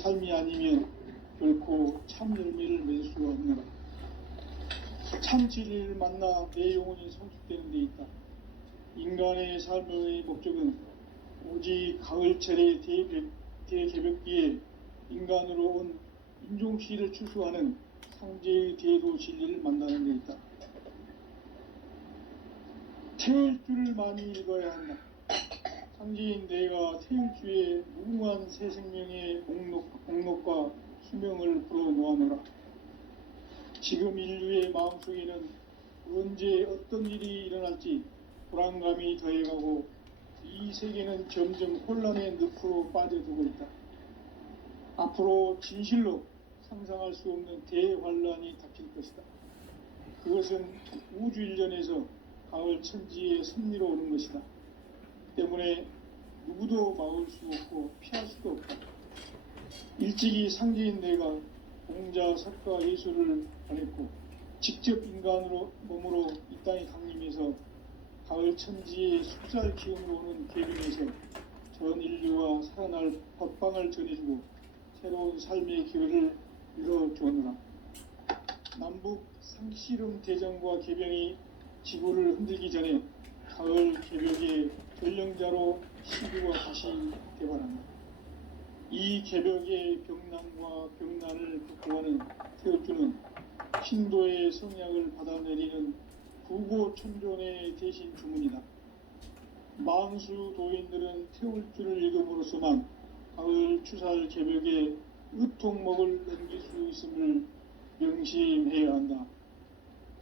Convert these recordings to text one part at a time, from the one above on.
삶이 아니면 결코 참 열매를 맺을 수가 없노라. 참 진리를 만나 내 영혼이 성숙되는 데 있다. 인간의 삶의 목적은 오직 가을철의 대개벽기에 인간으로 온 인종시를 추수하는 상제의 대도 진리를 만나는 데 있다. 태울 줄을 많이 읽어야 한다. 상제인 내가 태울 주에 무궁한 새 생명의 목록과 수명을 불어놓아노라. 지금 인류의 마음속에는 언제 어떤 일이 일어날지 불안감이 더해가고 이 세계는 점점 혼란의 늪으로 빠져들고 있다. 앞으로 진실로 상상할 수 없는 대환란이 닥칠 것이다. 그것은 우주 일전에서 가을 천지의 섭리로 오는 것이다. 때문에 누구도 막을 수 없고 피할 수도 없다. 일찍이 상제인 내가 공자, 석가, 예수를 보냈고 직접 인간으로 몸으로 이 땅에 강림해서 가을 천지의 숫살 기운으로 오는 계명에서 전 인류와 살아날 법방을 전해주고 새로운 삶의 기회를 열어주었노라. 남북 상씨름 대전과 개병이 지구를 흔들기 전에 가을 개벽의 전령자로 시구가 다시 대발한다. 이 개벽의 병난과 병난을 극복하는 태울주는 신도의 성약을 받아내리는 부고천존의 대신 주문이다. 만수 도인들은 태울주를 읽음으로써만 가을 추살 개벽의 의통목을 넘길 수 있음을 명심해야 한다.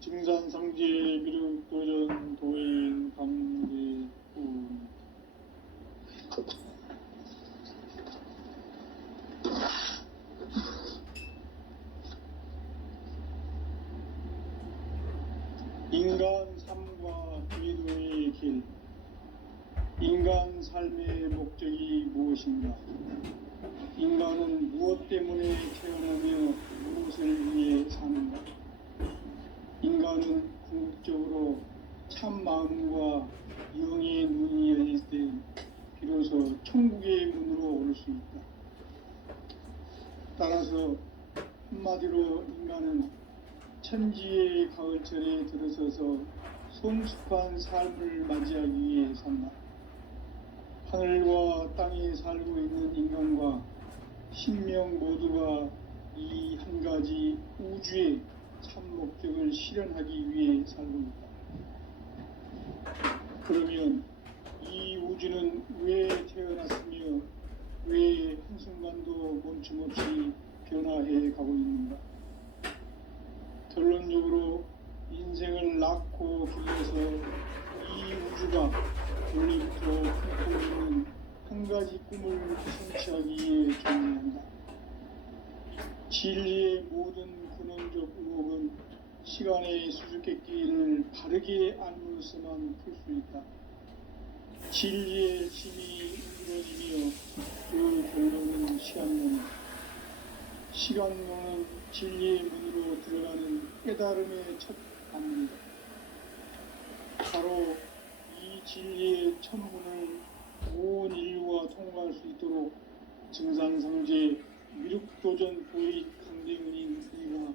증산상제 미륵도전 도인 강대군. 인간 삶과 기도의 길. 인간 삶의 목적이 무엇인가? 인간은 무엇 때문에 태어나며 무엇을 위해 사는가? 인간은 궁극적으로 참 마음과 영의 눈이 열릴 때 비로소 천국의 문으로 오를 수 있다. 따라서 한마디로 인간은 천지의 가을철에 들어서서 성숙한 삶을 맞이하기 위해 산다. 하늘과 땅에 살고 있는 인간과 신명 모두가 이 한 가지 우주의 참 목적을 실현하기 위해 살고 있다. 그러면 이 우주는 왜 태어났으며 왜 한순간도 멈춤없이 변화해 가고 있는가? 결론적으로 인생을 낳고 길러서 이 우주가 원래부터 품고 있는 한 가지 꿈을 성취하기 위해 존재한다. 진리의 모든 근원적 의혹은 시간의 수수께끼를 바르게 알므로서만 풀 수 있다. 진리의 힘이 이루어지며 그 결론은 시간론이다. 시간론은 진리의 문으로 들어가는 깨달음의 첫 방문이다. 바로 이 진리의 첫 문을 온 인류가 통과할 수 있도록 증산상제 미륵도전 도의 강대은인 우리가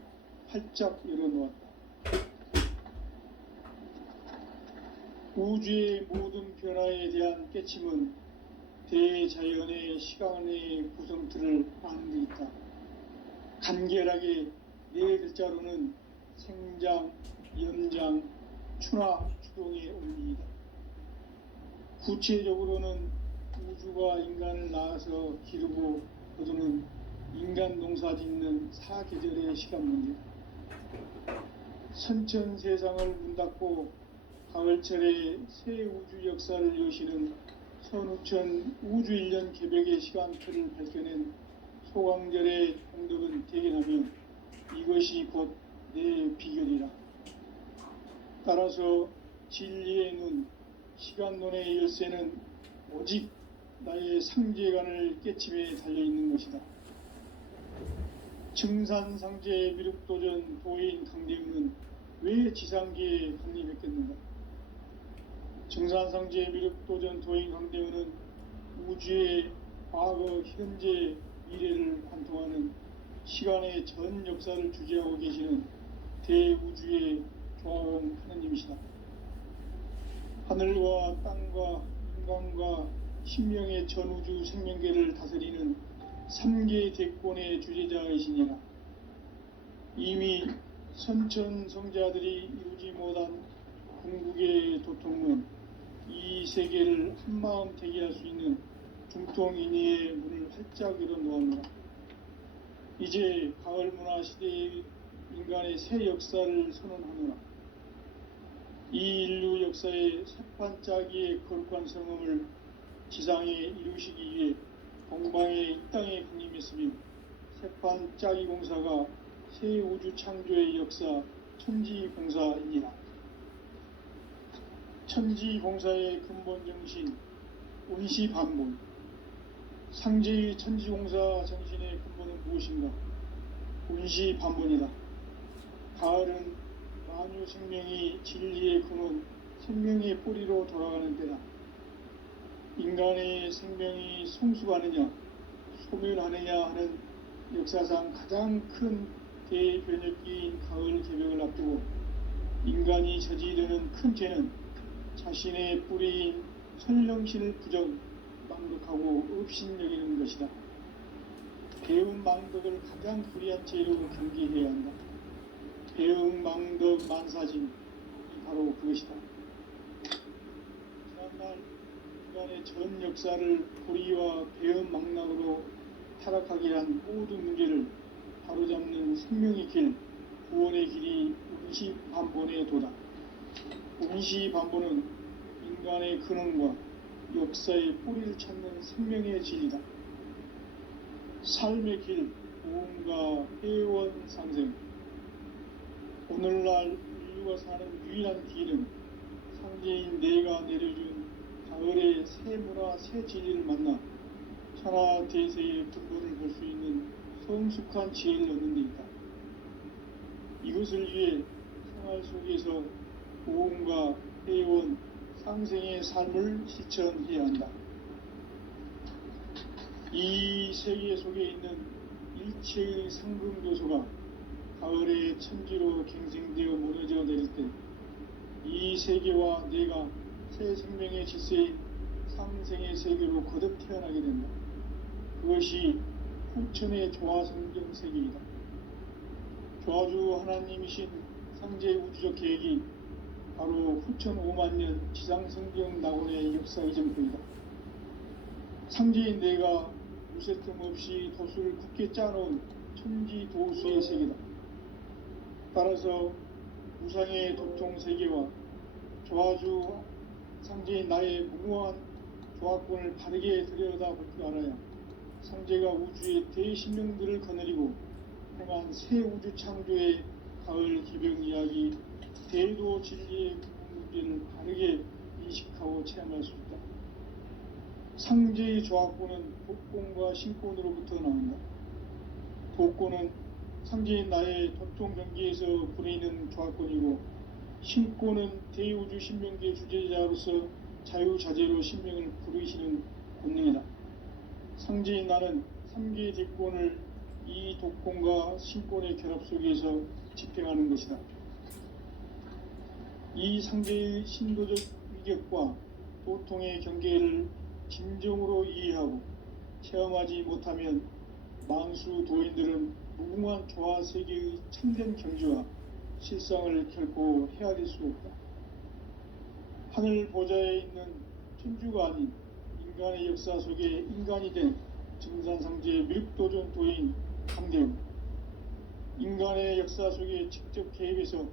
활짝 열어놓았다. 우주의 모든 변화에 대한 깨침은 대자연의 시간의 구성틀을 아는 데 있다. 간결하게 네 글자로는 생장, 연장, 추나 추동의 원리이다. 구체적으로는 우주가 인간을 낳아서 기르고 거두는 인간 농사 짓는 사계절의 시간 문제다. 선천 세상을 문 닫고 가을철에 새 우주 역사를 여시는 선우천 우주 1년 개벽의 시간표를 밝혀낸 소강절의 공덕은 대견하며 이것이 곧 내 비결이라. 따라서 진리의 눈, 시간론의 열쇠는 오직 나의 상제관을 깨침에 달려있는 것이다. 증산상제 미륵도전 도인 강대윤은 왜 지상계에 강림했겠는가? 증산상제 미륵도전 도인 강대윤은 우주의 과거, 현재, 미래를 관찰 시간의 전 역사를 주재하고 계시는 대우주의 조화원 하느님이시다. 하늘과 땅과 인간과 신명의 전우주 생명계를 다스리는 3계 대권의 주재자이시니라. 이미 선천성자들이 이루지 못한 궁극의 도통은 이 세계를 한마음 되게 할 수 있는 중통인의의 문을 활짝 열어놓았노라. 이제 가을 문화 시대의 인간의 새 역사를 선언하노라. 이 인류 역사의 새판짜기의 거룩한 성음을 지상에 이루시기 위해 동방의 이 땅에 강림했으며 새판짜기 공사가 새 우주 창조의 역사 천지공사이니라. 천지공사의 근본 정신 운시반본. 상제의 천지공사 정신의 근본은 무엇인가? 운시반본이다. 가을은 만유 생명이 진리의 근원, 생명의 뿌리로 돌아가는 때다. 인간의 생명이 성숙하느냐, 소멸하느냐 하는 역사상 가장 큰 대변혁기인 가을 개벽을 앞두고 인간이 저지르는 큰 죄는 자신의 뿌리인 선령신을 부정, 망덕하고 업신여기는 것이다. 배움 망덕을 가장 불의한 죄로 경계해야 한다. 배움 망덕 만사짐이 바로 그것이다. 지난날 인간의 전 역사를 불의와 배움 망락으로 타락하게 한 모든 문제를 바로잡는 생명의 길, 구원의 길이 운시반본의 도다. 운시반본은 인간의 근원과 역사의 뿌리를 찾는 생명의 진리다. 삶의 길, 보험과 회원 상생. 오늘날 인류가 사는 유일한 길은 상제인 내가 내려준 가을의 새 문화, 새 진리를 만나 천하 대세의 근본을 볼 수 있는 성숙한 지혜를 얻는 데 있다. 이것을 위해 생활 속에서 보험과 회원, 상생의 삶을 실천해야 한다. 이 세계 속에 있는 일체의 상금 요소가 가을의 천지로 갱생되어 무너져 내릴 때 이 세계와 내가 새 생명의 질서인 상생의 세계로 거듭 태어나게 된다. 그것이 후천의 조화성경 세계이다. 조화주 하나님이신 상제 우주적 계획이 바로 후천 5만년 지상성경 낙원의 역사 이정표이다. 상제인 내가 무쇠틈 없이 도수를 굳게 짜놓은 천지도수의 세계다. 따라서 무상의 도통 세계와 조화주 상제인 나의 무모한 조화권을 바르게 들여다볼 줄 알아야 상제가 우주의 대신령들을 거느리고 행한 새 우주 창조의 가을 기병 이야기, 대도 진리의 문제를 바르게 인식하고 체험할 수 있다. 상제의 조화권은 복권과 신권으로부터 나온다. 복권은 상제인 나의 도통 경계에서 부리는 조화권이고, 신권은 대우주 신명계 주제자로서 자유자재로 신명을 부르시는 권능이다. 상제인 나는 3계 대권을 이 독권과 신권의 결합 속에서 집행하는 것이다. 이 상제의 신도적 위격과 도통의 경계를 진정으로 이해하고 체험하지 못하면 만수 도인들은 무궁한 조화세계의 참된 경지와 실상을 결코 헤아릴 수 없다. 하늘 보좌에 있는 천주가 아닌 인간의 역사 속에 인간이 된 증산상제의 밀도전 도인 강대웅, 인간의 역사 속에 직접 개입해서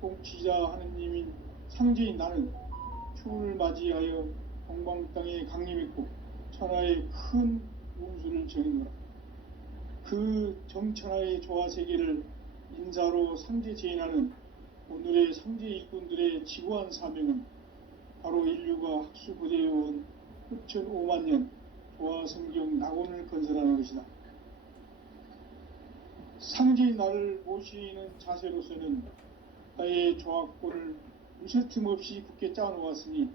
통치자 하느님인 상제인 나는 추운을 맞이하여 동방 땅에 강림했고 천하의 큰 운수를 정했노라. 그 정천하의 조화세계를 인사로 상제 제인하는 오늘의 상제 일꾼들의 지구한 사명은 바로 인류가 학수고대해온 후천 5만년 조화성경 낙원을 건설하는 것이다. 상제인 나를 모시는 자세로서는 나의 조화권을 무쇠틈 없이 굳게 짜놓았으니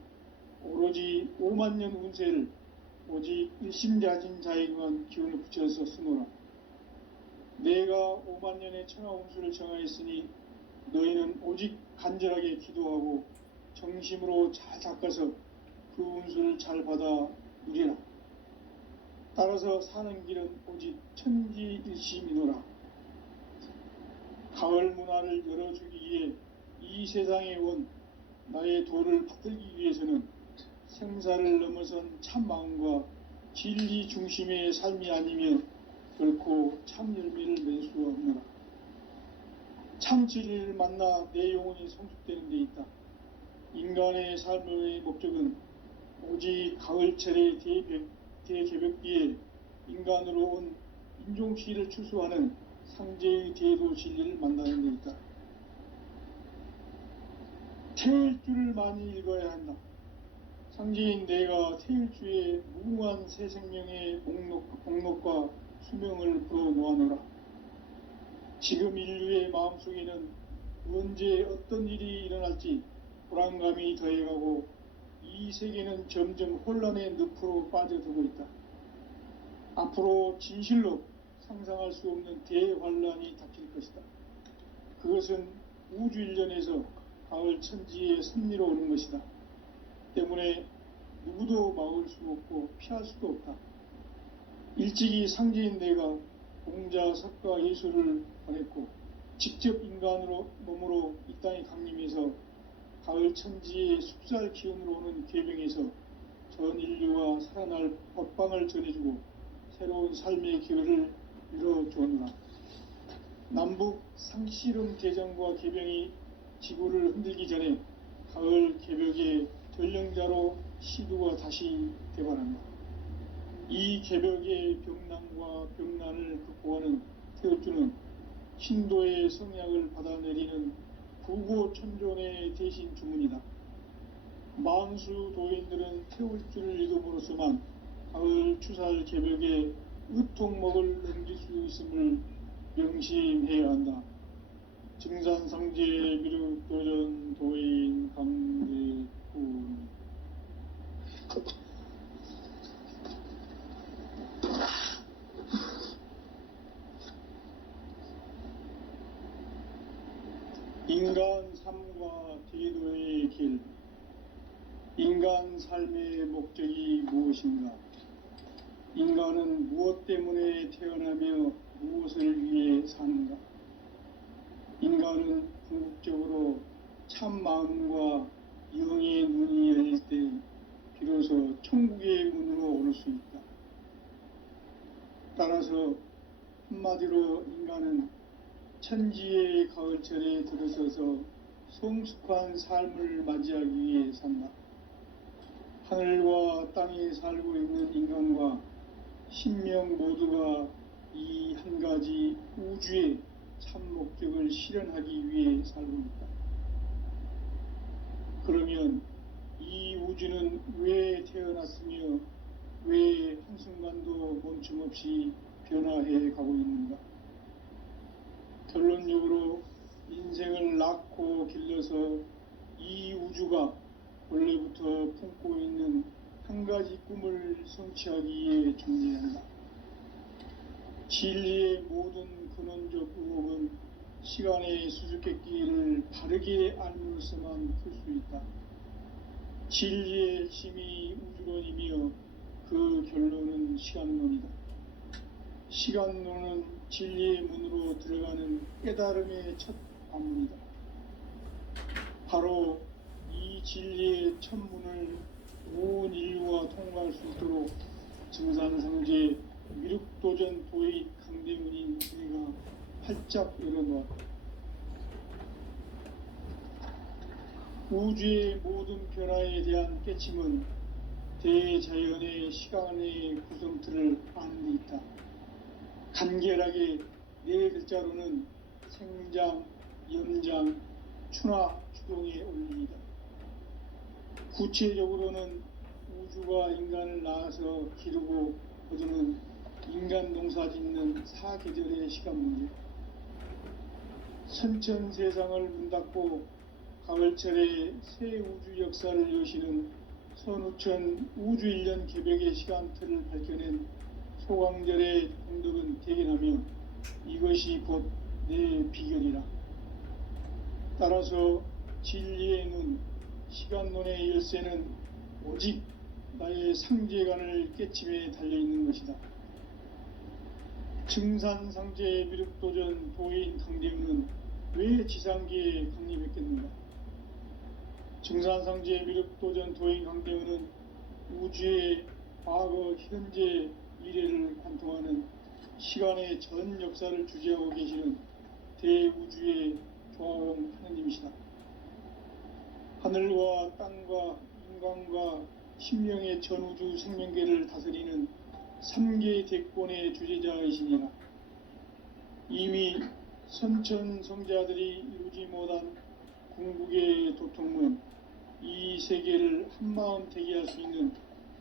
오로지 5만년 운세를 오직 일심자진 자에게만 기운을 붙여서 쓰노라. 내가 내가 5만 년의 천하 운수를 정하였으니 너희는 오직 간절하게 기도하고 정심으로 잘 닦아서 그 운수를 잘 받아 누리라. 따라서 사는 길은 오직 천지일심이노라. 가을 문화를 열어주기 위해 이 세상에 온 나의 도를 받들기 위해서는 생사를 넘어선 참 마음과 진리 중심의 삶이 아니면 결코 참 열매를 맺을 수 없노라. 참 진리를 만나 내 영혼이 성숙되는 데 있다. 인간의 삶의 목적은 오직 가을철의 대개벽기에 인간으로 온 인종시를 추수하는 상제의 대도 진리를 만나는 데 있다. 태일주를 많이 읽어야 한다. 상제인 내가 태일주의 무궁한 새 생명의 목록과 수명을 풀어놓아노라. 지금 인류의 마음속에는 언제 어떤 일이 일어날지 불안감이 더해가고 이 세계는 점점 혼란의 늪으로 빠져들고 있다. 앞으로 진실로 상상할 수 없는 대환란이 닥칠 것이다. 그것은 우주 일련에서 가을 천지의 섭리로 오는 것이다. 때문에 누구도 막을 수 없고 피할 수도 없다. 일찍이 상제인 내가 공자, 석가, 예수를 보냈고 직접 인간으로 몸으로 이 땅에 강림해서 가을 천지의 숲살 기운으로 오는 계병에서 전 인류와 살아날 법방을 전해주고 새로운 삶의 기회를 열어주었노라. 남북 상씨름 대전과 계병이 지구를 흔들기 전에 가을 개벽의 전령자로 시두가 다시 개발한다. 이 개벽의 병난과 병난을 극복하는 태울주는 신도의 성약을 받아내리는 부고천존의 대신 주문이다. 만수 도인들은 태울주를 읽음으로써만 가을 추살 개벽의 의통목을 넘길 수 있음을 명심해야 한다. 증산상제 미륵도전 도인 강대군. 인간 삶과 제도의 길. 인간 삶의 목적이 무엇인가? 인간은 무엇 때문에 태어나며 무엇을 위해 사는가? 인간은 궁극적으로 참 마음과 영의 눈이 열릴 때 비로소 천국의 문으로 오를 수 있다. 따라서 한마디로 인간은 천지의 가을철에 들어서서 성숙한 삶을 맞이하기 위해 산다. 하늘과 땅에 살고 있는 인간과 신명 모두가 이 한 가지 우주의 참 목적을 실현하기 위해 살고 있다. 그러면 이 우주는 왜 태어났으며 왜 한순간도 멈춤없이 변화해 가고 있는가? 결론적으로 인생을 낳고 길러서 이 우주가 원래부터 품고 있는 한 가지 꿈을 성취하기 위해 존재한다. 진리의 모든 근원적 의혹은 시간의 수수께끼를 바르게 알므로서만 풀 수 있다. 진리의 힘이 우주론이며 그 결론은 시간론이다. 시간론은 진리의 문으로 들어가는 깨달음의 첫 관문이다. 바로 이 진리의 첫 문을 온 인류가 통과할 수 있도록 증산상제 미륵도전 도의 강대문인 내가 활짝 열어놓았다. 우주의 모든 변화에 대한 깨침은 대자연의 시간의 구성틀을 아는 데 있다. 간결하게 네 글자로는 생장, 염장, 추나, 추동의 원리이다. 구체적으로는 우주가 인간을 낳아서 기르고 거두는 인간 농사 짓는 사계절의 시간 문제. 선천 세상을 문 닫고 가을철에 새 우주 역사를 여시는 선우천 우주일년 개벽의 시간틀을 밝혀낸 소강절의 공덕은 대견하며 이것이 그것이 곧 내 비결이라. 따라서 진리의 눈, 시간론의 열쇠는 오직 나의 상제관을 깨침에 달려있는 것이다. 증산상제 미륵도전 도인 강대우는 왜 지상계에 강림했겠는가? 증산상제 미륵도전 도인 강대우는 우주의 과거, 현재, 미래를 관통하는 시간의 전 역사를 주재하고 계시는 대우주의 조화원 하느님이시다. 하늘과 땅과 인간과 심령의 전우주 생명계를 다스리는 3개 대권의 주재자이시니라. 이미 선천성자들이 이루지 못한 궁극의 도통문, 이 세계를 한마음 되게 할 수 있는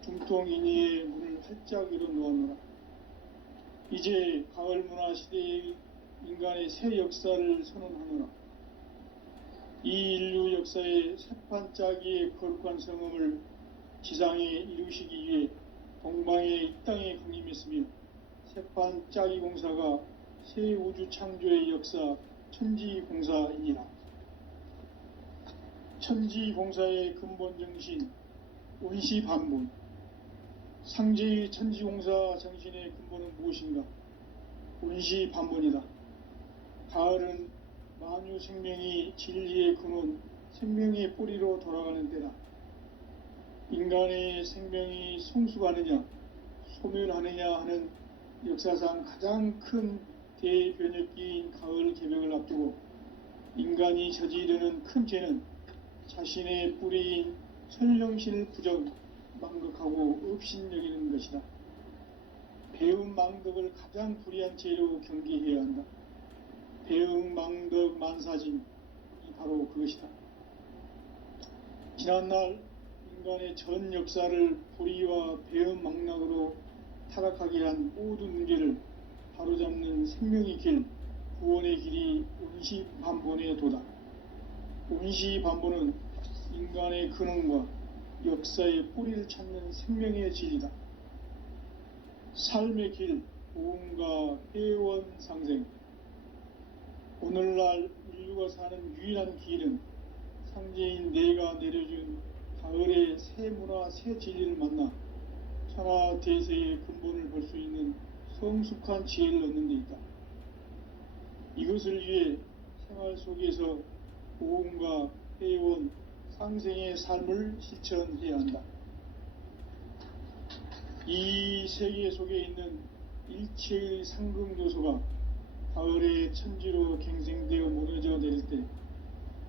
중통인의의 문을 활짝 열어놓았노라. 이제 가을 문화 시대의 인간의 새 역사를 선언하노라. 이 인류 역사의 새판짜기의 거룩한 성음을 지상에 이루시기 위해 동방의 이 땅에 강림했으며 새판짜기 공사가 새 우주 창조의 역사 천지공사이니라. 천지공사의 근본 정신 온시반본, 상제의 천지공사 정신의 근본은 무엇인가? 온시반본이다. 가을은 만유 생명이 진리의 근원, 생명의 뿌리로 돌아가는 때다. 인간의 생명이 성숙하느냐, 소멸하느냐 하는 역사상 가장 큰 대변혁기인 가을 개벽을 앞두고 인간이 저지르는 큰 죄는 자신의 뿌리인 설령신을 부정, 망극하고 업신여기는 것이다. 배움 망덕을 가장 불의한 죄로 경계해야 한다. 배움 망덕 만사진이 바로 그것이다. 지난날 인간의 전 역사를 불의와 배움 망락으로 타락하게 한 모든 문제를 바로잡는 생명의 길, 구원의 길이 온시반본의 도다. 온시반본은 인간의 근원과 역사의 뿌리를 찾는 생명의 질이다. 삶의 길, 보험과 회원 상생. 오늘날 인류가 사는 유일한 길은 상제인 내가 내려준 가을의 새 문화, 새 진리를 만나 천하 대세의 근본을 볼 수 있는 성숙한 지혜를 얻는 데 있다. 이것을 위해 생활 속에서 보험과 회원, 상생의 삶을 실천해야 한다. 이 세계 속에 있는 일체의 상금요소가 가을의 천지로 갱생되어 무너져 내릴 때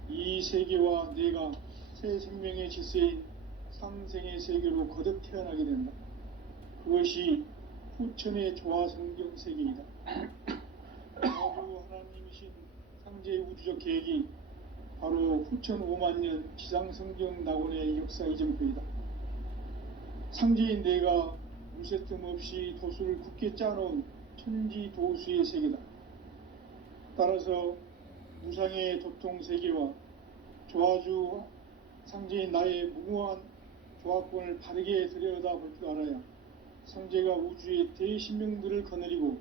이 세계와 내가 새 생명의 질서인 상생의 세계로 거듭 태어나게 된다. 그것이 후천의 조화성경 세계이다. 아주 하나님이신 상제의 우주적 계획이 바로 후천 5만년 지상성경 낙원의 역사 이정표이다. 상제인 내가 무쇠뜸 없이 도수를 굳게 짜놓은 천지도수의 세계다. 따라서 무상의 도통 세계와 조화주 상제인 나의 무궁한 조화권을 바르게 들여다볼 줄 알아야 상제가 우주의 대신명들을 거느리고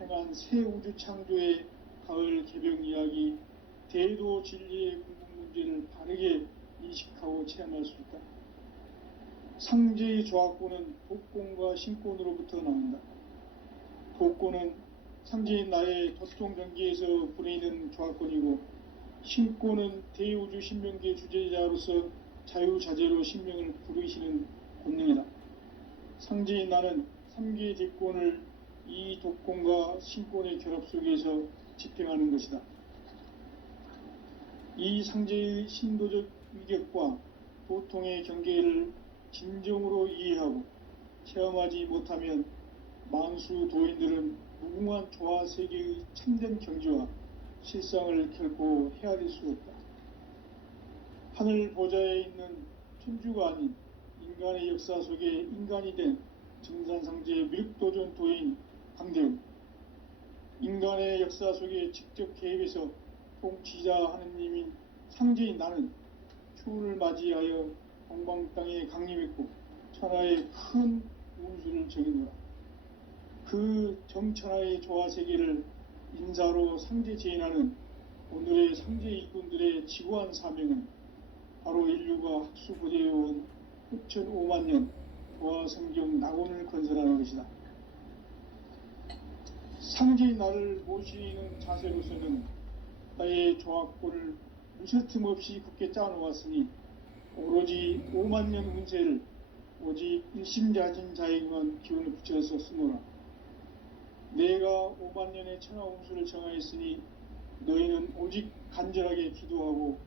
행한 새 우주 창조의 가을 개벽 이야기, 대도 진리의 궁극 문제를 바르게 인식하고 체험할 수 있다. 상제의 조화권은 독권과 신권으로부터 나온다. 독권은 상제인 나의 도통 경계에서 부리는 조화권이고, 신권은 대우주 신명계 주제자로서 자유자재로 신명을 부르시는 권능이다. 상제인 나는 3개의 대권을 이 독권과 신권의 결합 속에서 집행하는 것이다. 이 상제의 신도적 위격과 도통의 경계를 진정으로 이해하고 체험하지 못하면 만수 도인들은 무궁한 조화 세계의 참된 경지와 실상을 결코 헤아릴 수 없다. 하늘 보좌에 있는 천주가 아닌 인간의 역사 속에 인간이 된 증산상제 미륵도전 도인 강대우, 인간의 역사 속에 직접 개입해서 통치자 하느님인 상제인 나는 추운을 맞이하여 동방 땅에 강림했고 천하의 큰 운수를 적이노라. 그 정천하의 조화 세계를 인사로 상제 제인하는 오늘의 상제 일꾼들의 지고한 사명은 바로 인류가 학수고대해온 흑천 5만 년 도화성경 낙원을 건설하는 것이다. 상제의 나를 모시는 자세로서는 나의 조합골을 무쇠틈 없이 굳게 짜놓았으니 오로지 5만 년 운세를 오직 일심자진 자에게만 기운을 붙여서 쓰노라. 내가 5만 년의 천하 운수를 정하였으니 너희는 오직 간절하게 기도하고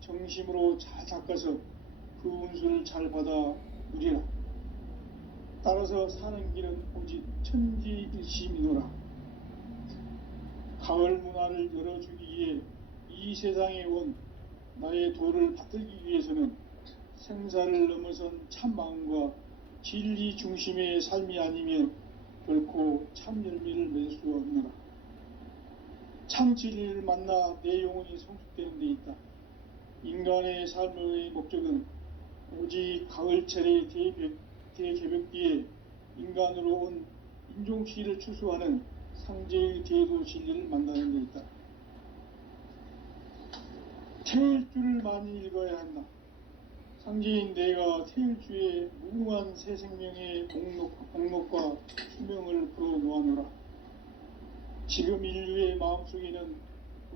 정심으로 잘 닦아서 그 운수를 잘 받아 누리라. 따라서 사는 길은 오직 천지일심이노라. 가을 문화를 열어주기 위해 이 세상에 온 나의 도를 받들기 위해서는 생사를 넘어선 참 마음과 진리 중심의 삶이 아니면 결코 참 열매를 맺을 수가 없노라. 참 진리를 만나 내 영혼이 성숙되는 데 있다. 인간의 삶의 목적은 오직 가을철의 대개벽기에 인간으로 온 인종시를 추수하는 상제의 대도 진리를 만나는 데 있다. 태일주를 많이 읽어야 한다. 상제인 내가 태일주의 무궁한 새 생명의 목록과 수명을 풀어놓아노라. 지금 인류의 마음속에는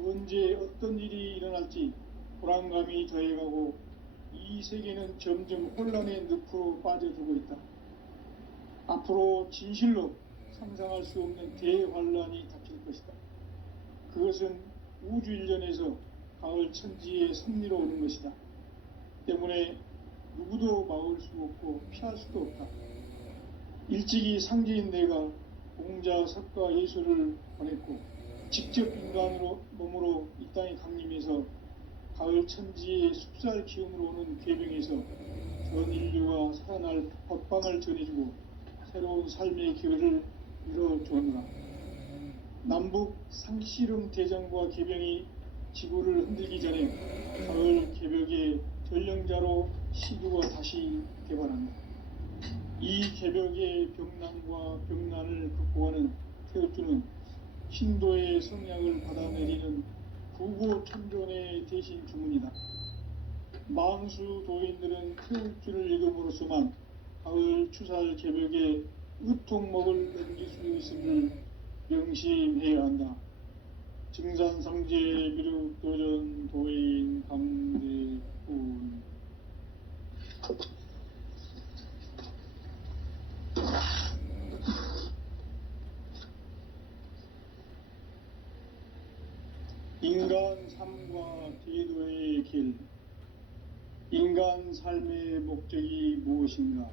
언제 어떤 일이 일어날지 불안감이 더해가고 이 세계는 점점 혼란의 늪으로 빠져들고 있다. 앞으로 진실로 상상할 수 없는 대환란이 닥칠 것이다. 그것은 우주 일련에서 가을 천지의 섭리로 오는 것이다. 때문에 누구도 막을 수 없고 피할 수도 없다. 일찍이 상제인 내가 공자, 석가, 예수를 보냈고 직접 인간으로 몸으로 이 땅에 강림해서 가을 천지의 숲살 기운으로 오는 궤병에서 전 인류가 살아날 법방을 전해주고 새로운 삶의 기회를 이뤄주었노라. 남북 상씨름 대전과 궤병이 지구를 흔들기 전에 가을 개벽의 전령자로 시두가 다시 개발한다. 이 개벽의 병난과 병난을 극복하는 태극주는 신도의 성량을 받아내리는 구고천존의 대신 주문이다. 망수 도인들은 태극주를 읽음으로써만 가을 추살 개벽의 의통목을 넘길 수 있음을 명심해야 한다. 증산상제 미륵도전 도인 강대군. 인간 삶과 대도의 길. 인간 삶의 목적이 무엇인가?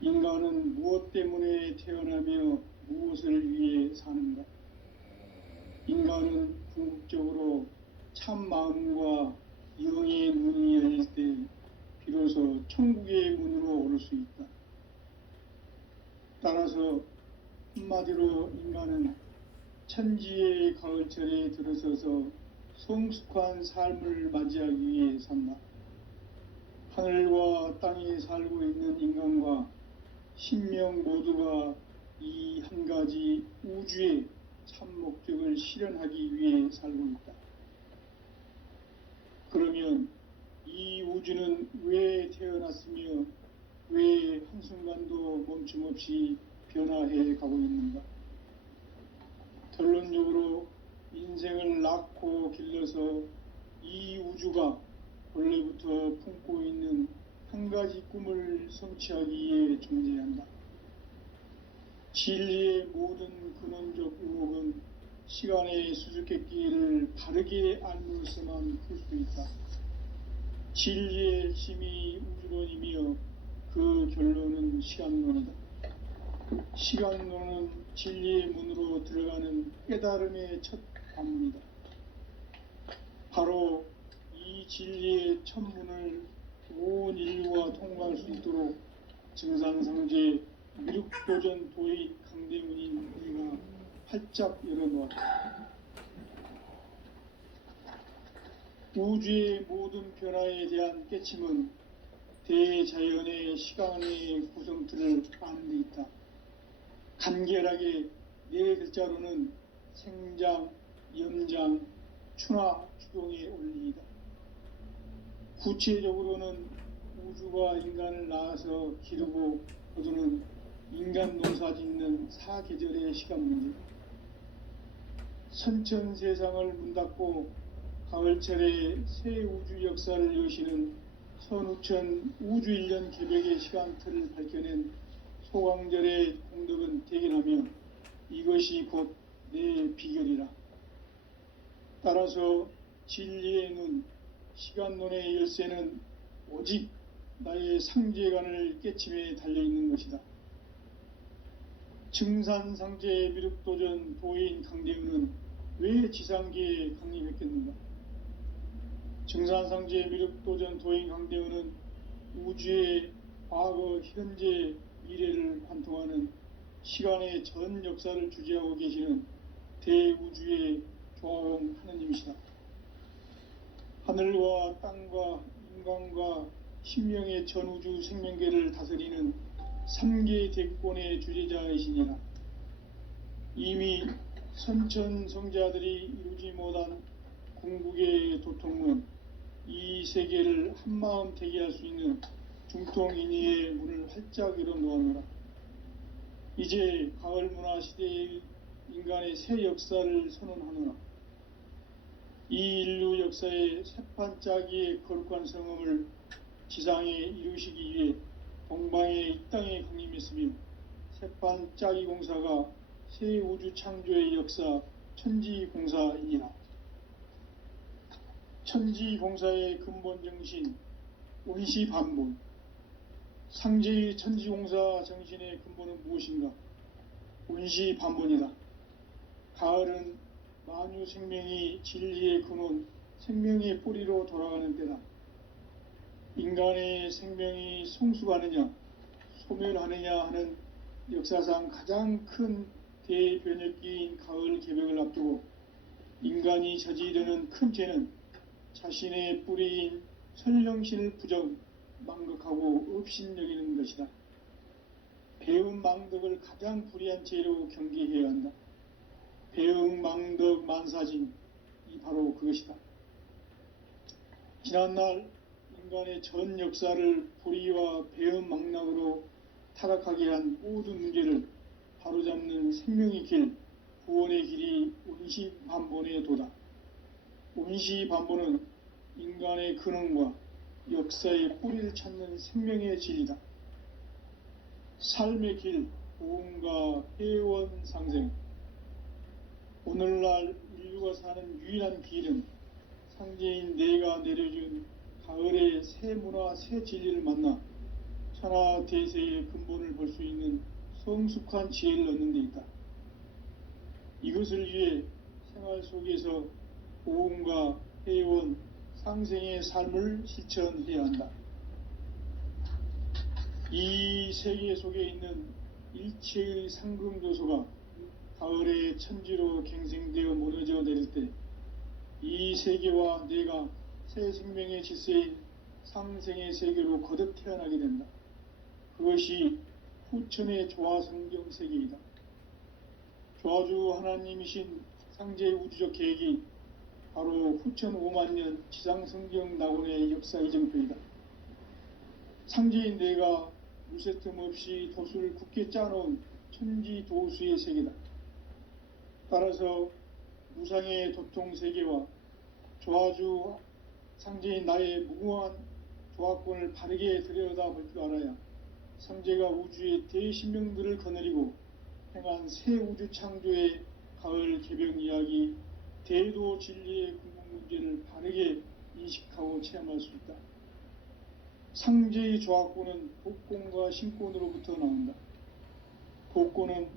인간은 무엇 때문에 태어나며 무엇을 위해 사는가? 인간은 궁극적으로 참 마음과 영의 문이 열릴 때 비로소 천국의 문으로 오를 수 있다. 따라서 한마디로 인간은 천지의 가을철에 들어서서 성숙한 삶을 맞이하기 위해 산다. 하늘과 땅에 살고 있는 인간과 신명 모두가 이 한 가지 우주의 참 목적을 실현하기 위해 살고 있다. 그러면 이 우주는 왜 태어났으며 왜 한순간도 멈춤없이 변화해 가고 있는가? 결론적으로 인생을 낳고 길러서 이 우주가 원래부터 품고 있는 한 가지 꿈을 성취하기 위해 존재한다. 진리의 모든 근원적 의혹은 시간의 수수께끼를 바르게 알므로서만 풀 수 있다. 진리의 힘이 우주론이며 그 결론은 시간론이다. 시간론은 진리의 문으로 들어가는 깨달음의 첫 관문이다. 바로 이 진리의 첫 문을 온 인류가 통과할 수 있도록 증산상제 미륵도전 도의 강대문인 우리가 활짝 열어놓았다. 우주의 모든 변화에 대한 깨침은 대자연의 시간의 구성틀을 아는 데 있다. 간결하게 네 글자로는 생장, 염장, 추나 추동에 올리이다. 구체적으로는 우주가 인간을 낳아서 기르고 거두는 인간 농사 짓는 사계절의 시간 문제. 선천 세상을 문 닫고 가을철에 새 우주 역사를 여시는 선우천 우주 1년 개벽의 시간틀을 밝혀낸 소강절의 공덕은 대견하며 이것이 곧 내 비결이라. 따라서 진리의 눈, 시간론의 열쇠는 오직 나의 상제관을 깨침에 달려있는 것이다. 증산상제 미륵도전 도인 강대우는 왜 지상계에 강림했겠는가? 증산상제 미륵도전 도인 강대우는 우주의 과거, 현재, 미래를 관통하는 시간의 전 역사를 주재하고 계시는 대우주의 조화용 하느님이시다. 하늘과 땅과 인간과 신명의 전우주 생명계를 다스리는 3계 대권의 주재자이시니라. 이미 선천성자들이 이루지 못한 궁극의 도통은 이 세계를 한마음 되게 할 수 있는 중통인의의 문을 활짝 열어 놓아노라. 이제 가을 문화 시대의 인간의 새 역사를 선언하노라. 이 인류 역사의 새판짜기의 거룩한 성음을 지상에 이루시기 위해 동방의 이 땅에 강림했으며 새판짜기 공사가 새 우주 창조의 역사 천지공사이니라. 천지공사의 근본 정신 원시반본. 상제의 천지공사 정신의 근본은 무엇인가? 원시반본이다. 가을은 만유 생명이 진리의 근원, 생명의 뿌리로 돌아가는 때다. 인간의 생명이 성숙하느냐, 소멸하느냐 하는 역사상 가장 큰 대변혁기인 가을 개벽을 앞두고 인간이 저지르는 큰 죄는 자신의 뿌리인 선령신을 부정, 망극하고 업신여기는 것이다. 배움 망덕을 가장 불의한 죄로 경계해야 한다. 배움 망덕 만사진, 이 바로 그것이다. 지난날 인간의 전 역사를 불의와 배움 망락으로 타락하게 한 모든 문제를 바로잡는 생명의 길, 구원의 길이 원시반본의 도다. 원시반본은 인간의 근원과 역사의 뿌리를 찾는 생명의 진리다. 삶의 길, 보험과 회원 상생. 오늘날 인류가 사는 유일한 길은 상제인 내가 내려준 가을의 새 문화, 새 진리를 만나 천하 대세의 근본을 볼 수 있는 성숙한 지혜를 얻는 데 있다. 이것을 위해 생활 속에서 보험과 회원, 상생의 삶을 실천해야 한다. 이 세계 속에 있는 일체의 상금조소가 가을의 천지로 갱생되어 무너져 내릴 때 이 세계와 내가 새 생명의 질서인 상생의 세계로 거듭 태어나게 된다. 그것이 후천의 조화성경 세계이다. 조화주 하나님이신 상제의 우주적 계획이 바로 후천 5만년 지상성경 낙원의 역사 이정표이다. 상제인 내가 무쇠 틈 없이 도수를 굳게 짜놓은 천지도수의 세계다. 따라서 무상의 도통세계와 조화주 상제인 나의 무궁한 조화권을 바르게 들여다볼 줄 알아야 상제가 우주의 대신명들을 거느리고 행한 새 우주 창조의 가을 개벽 이야기, 대도 진리의 궁극 문제를 바르게 인식하고 체험할 수 있다. 상제의 조화권은 복권과 신권으로부터 나온다. 복권은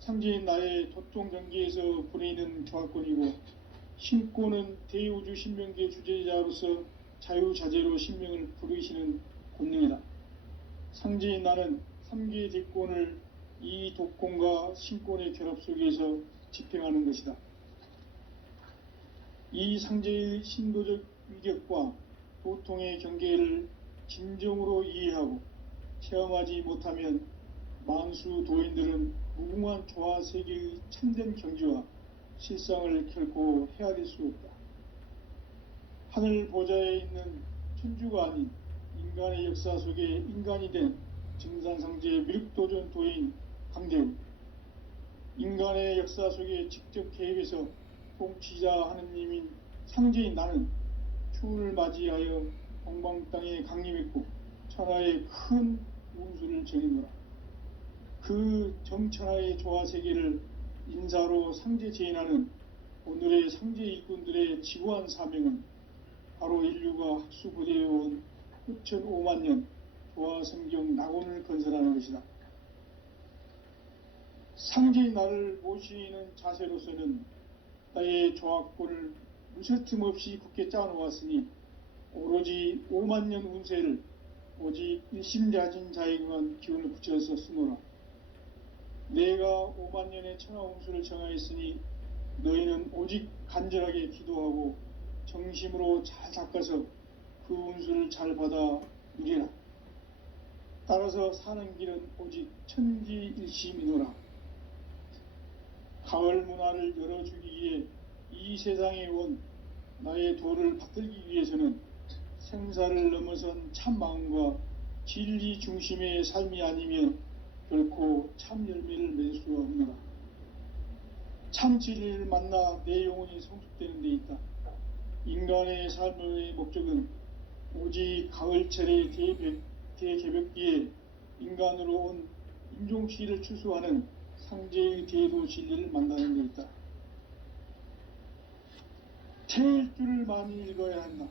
상제인 나의 도통 경계에서 보내는 조화권이고, 신권은 대우주 신명계 주제자로서 자유자재로 신명을 부르시는 권능이다. 상제인 나는 3계 대권을 이 독권과 신권의 결합 속에서 집행하는 것이다. 이 상제의 신도적 위격과 도통의 경계를 진정으로 이해하고 체험하지 못하면 만수 도인들은 무궁한 조화 세계의 참된 경지와 실상을 결코 헤아릴 수 없다. 하늘 보좌에 있는 천주가 아닌 인간의 역사 속에 인간이 된 증산상제의 미륵도전 도인 강대우, 인간의 역사 속에 직접 개입해서 통치자 하느님인 상제인 나는 추운을 맞이하여 동방 땅에 강림했고 천하의 큰 운수를 정해노라. 그 정천하의 조화세계를 인사로 상제 제인하는 오늘의 상제 일꾼들의 지구한 사명은 바로 인류가 학수고대해온 흡천 5만 년 조화성경 낙원을 건설하는 것이다. 상제인 나를 모시는 자세로서는 나의 조합권을 무설틈 없이 굳게 짜놓았으니 오로지 5만 년 운세를 오직 일심자진 자에게만 기운을 붙여서 쓰노라. 내가 5만 년의 천하 운수를 정하였으니 너희는 오직 간절하게 기도하고 정심으로 잘 닦아서 그 운수를 잘 받아 누리라. 따라서 사는 길은 오직 천지일심이노라. 가을 문화를 열어주기 위해 이 세상에 온 나의 도를 받들기 위해서는 생사를 넘어선 참 마음과 진리 중심의 삶이 아니면 결코 참 열매를 맺을 수가 없노라. 참 진리를 만나 내 영혼이 성숙되는 데 있다. 인간의 삶의 목적은 오직 가을철의 대개벽기에 인간으로 온 인종시를 추수하는 상제의 대도 진리를 만나는 데 있다. 태일주를 많이 읽어야 한다.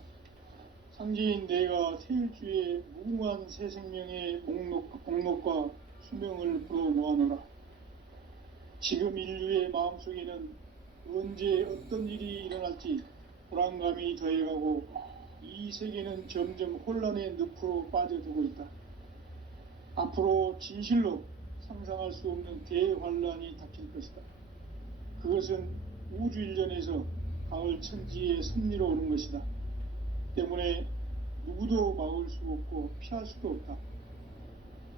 상제인 내가 태일주의 무궁한 새 생명의 목록과 수명을 불어 모아노라. 지금 인류의 마음속에는 언제 어떤 일이 일어날지 불안감이 더해가고 이 세계는 점점 혼란의 늪으로 빠져들고 있다. 앞으로 진실로 상상할 수 없는 대환란이 닥칠 것이다. 그것은 우주 일전에서 가을 천지의 섭리로 오는 것이다. 때문에 누구도 막을 수 없고 피할 수도 없다.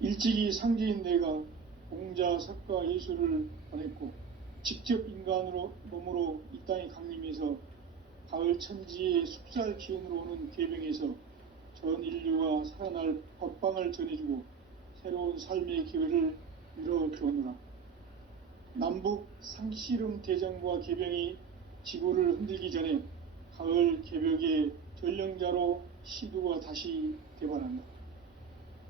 일찍이 상제인 내가 공자, 석가, 예수를 보냈고 직접 인간으로 몸으로 이 땅에 강림해서 가을 천지의 숲살 기운으로 오는 계병에서 전 인류가 살아날 법방을 전해주고 새로운 삶의 기회를 이뤄주오노라. 남북 상씨름 대전과 계병이 지구를 흔들기 전에 가을 개벽의 전령자로 시두가 다시 대발한다.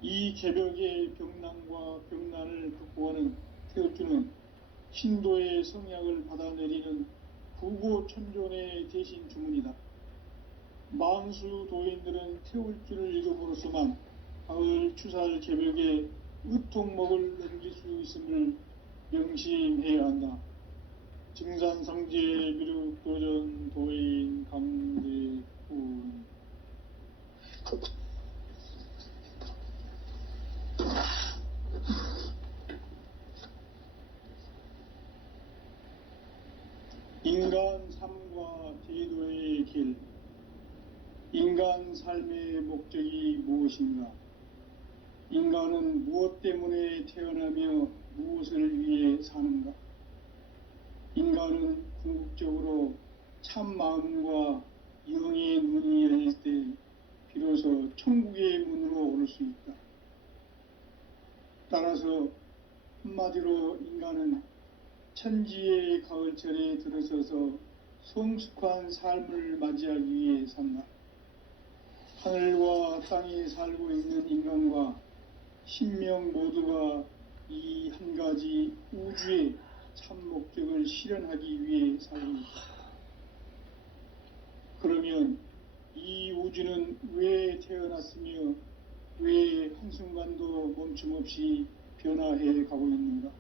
이 개벽의 병난과 병난을 극복하는 태울주는 신도의 성약을 받아내리는 구고천존의 대신 주문이다. 만수 도인들은 태울주를 읽음으로써만 가을 추살 개벽의 의통목을 넘길 수 있음을 명심해야 한다. 증산상제 미륵도전 도인 강대훈. 인간 삶과 제도의 길. 인간 삶의 목적이 무엇인가? 인간은 무엇 때문에 태어나며 무엇을 위해 사는가? 인간은 궁극적으로 참 마음과 영의 문이 열릴 때 비로소 천국의 문으로 오를 수 있다. 따라서 한마디로 인간은 천지의 가을철에 들어서서 성숙한 삶을 맞이하기 위해 산다. 하늘과 땅에 살고 있는 인간과 신명 모두가 이 한 가지 우주의 참 목적을 실현하기 위해 살고 있다. 그러면 이 우주는 왜 태어났으며 왜 한순간도 멈춤없이 변화해 가고 있는가?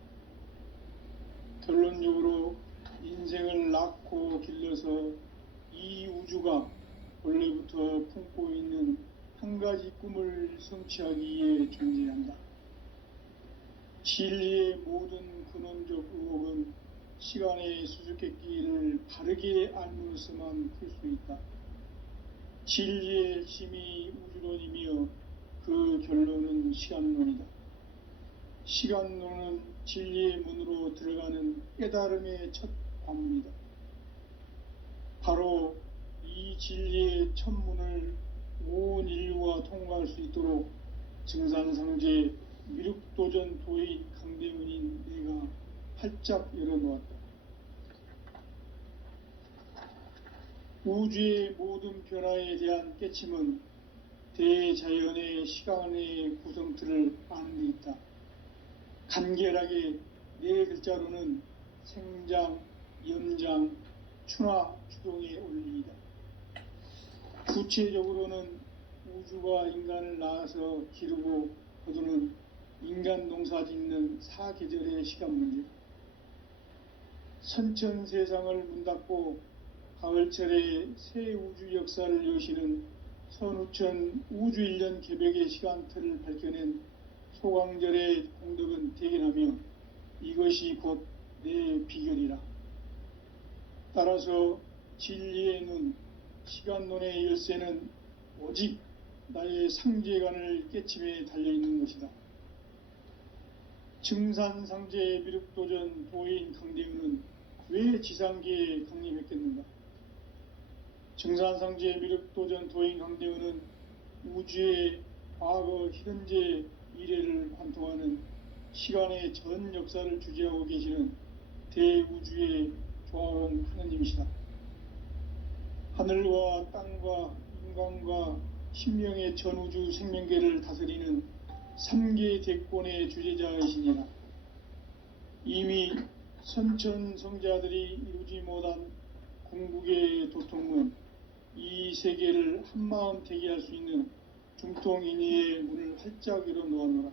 결론적으로 인생을 낳고 길러서 이 우주가 원래부터 품고 있는 한 가지 꿈을 성취하기 위해 존재한다. 진리의 모든 근원적 의혹은 시간의 수수께끼를 바르게 알므로서만 풀 수 있다. 진리의 핵심이 우주론이며 그 결론은 시간론이다. 시간론은 진리의 문으로 들어가는 깨달음의 첫 관문이다. 진리의 천문을 온 인류가 통과할 수 있도록 증산상제 미륵도전 도의 강대문인 내가 활짝 열어놓았다. 우주의 모든 변화에 대한 깨침은 대자연의 시간의 구성틀을 아는 데 있다. 간결하게 네 글자로는 생장, 연장, 추나 추동의 원리이다. 구체적으로는 우주가 인간을 낳아서 기르고 거두는 인간 농사 짓는 사계절의 시간 문제, 선천 세상을 문 닫고 가을철에 새 우주 역사를 여시는 선우천 우주 1년 개벽의 시간틀을 밝혀낸 소강절의 공덕은 대견하며 이것이 곧 내 비결이라. 따라서 진리의 눈, 시간론의 열쇠는 오직 나의 상제관을 깨침에 달려있는 것이다. 증산상제 미륵도전 도인 강대우는 왜 지상계에 강림했겠는가? 증산상제 미륵도전 도인 강대우는 우주의 과거, 현재, 미래를 관통하는 시간의 전 역사를 주재하고 계시는 대우주의 조화원 하느님이시다. 하늘과 땅과 인간과 신명의 전우주 생명계를 다스리는 3계 대권의 주재자이시니라. 이미 선천성자들이 이루지 못한 궁극의 도통은 이 세계를 한마음 되게 할 수 있는 중통인의의 문을 활짝 열어놓았노라.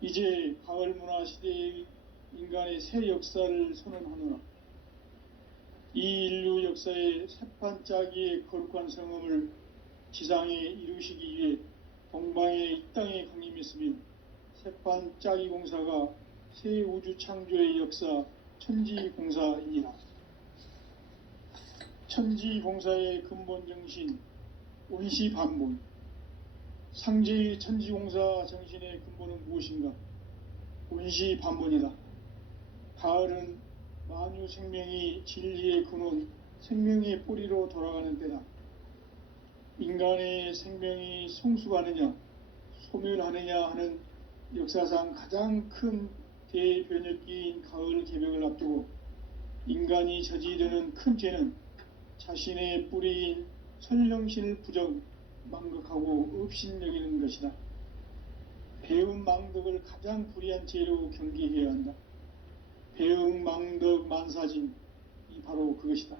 이제 가을문화 시대의 인간의 새 역사를 선언하노라. 이 인류 역사의 새판짜기의 거룩한 성음을 지상에 이루시기 위해 동방의 이 땅에 강림했으며 새판짜기 공사가 새 우주 창조의 역사 천지공사이니라. 천지공사의 근본 정신 온시반본, 상제의 천지공사 정신의 근본은 무엇인가? 온시반본이다. 가을은 만유 생명이 진리의 근원, 생명의 뿌리로 돌아가는 때다. 인간의 생명이 성숙하느냐, 소멸하느냐 하는 역사상 가장 큰 대변혁기인 가을 개벽을 앞두고 인간이 저지르는 큰 죄는 자신의 뿌리인 선령신을 부정, 망극하고 업신여기는 것이다. 배운 망덕을 가장 불의한 죄로 경계해야 한다. 배응 망덕 만사진이 바로 그것이다.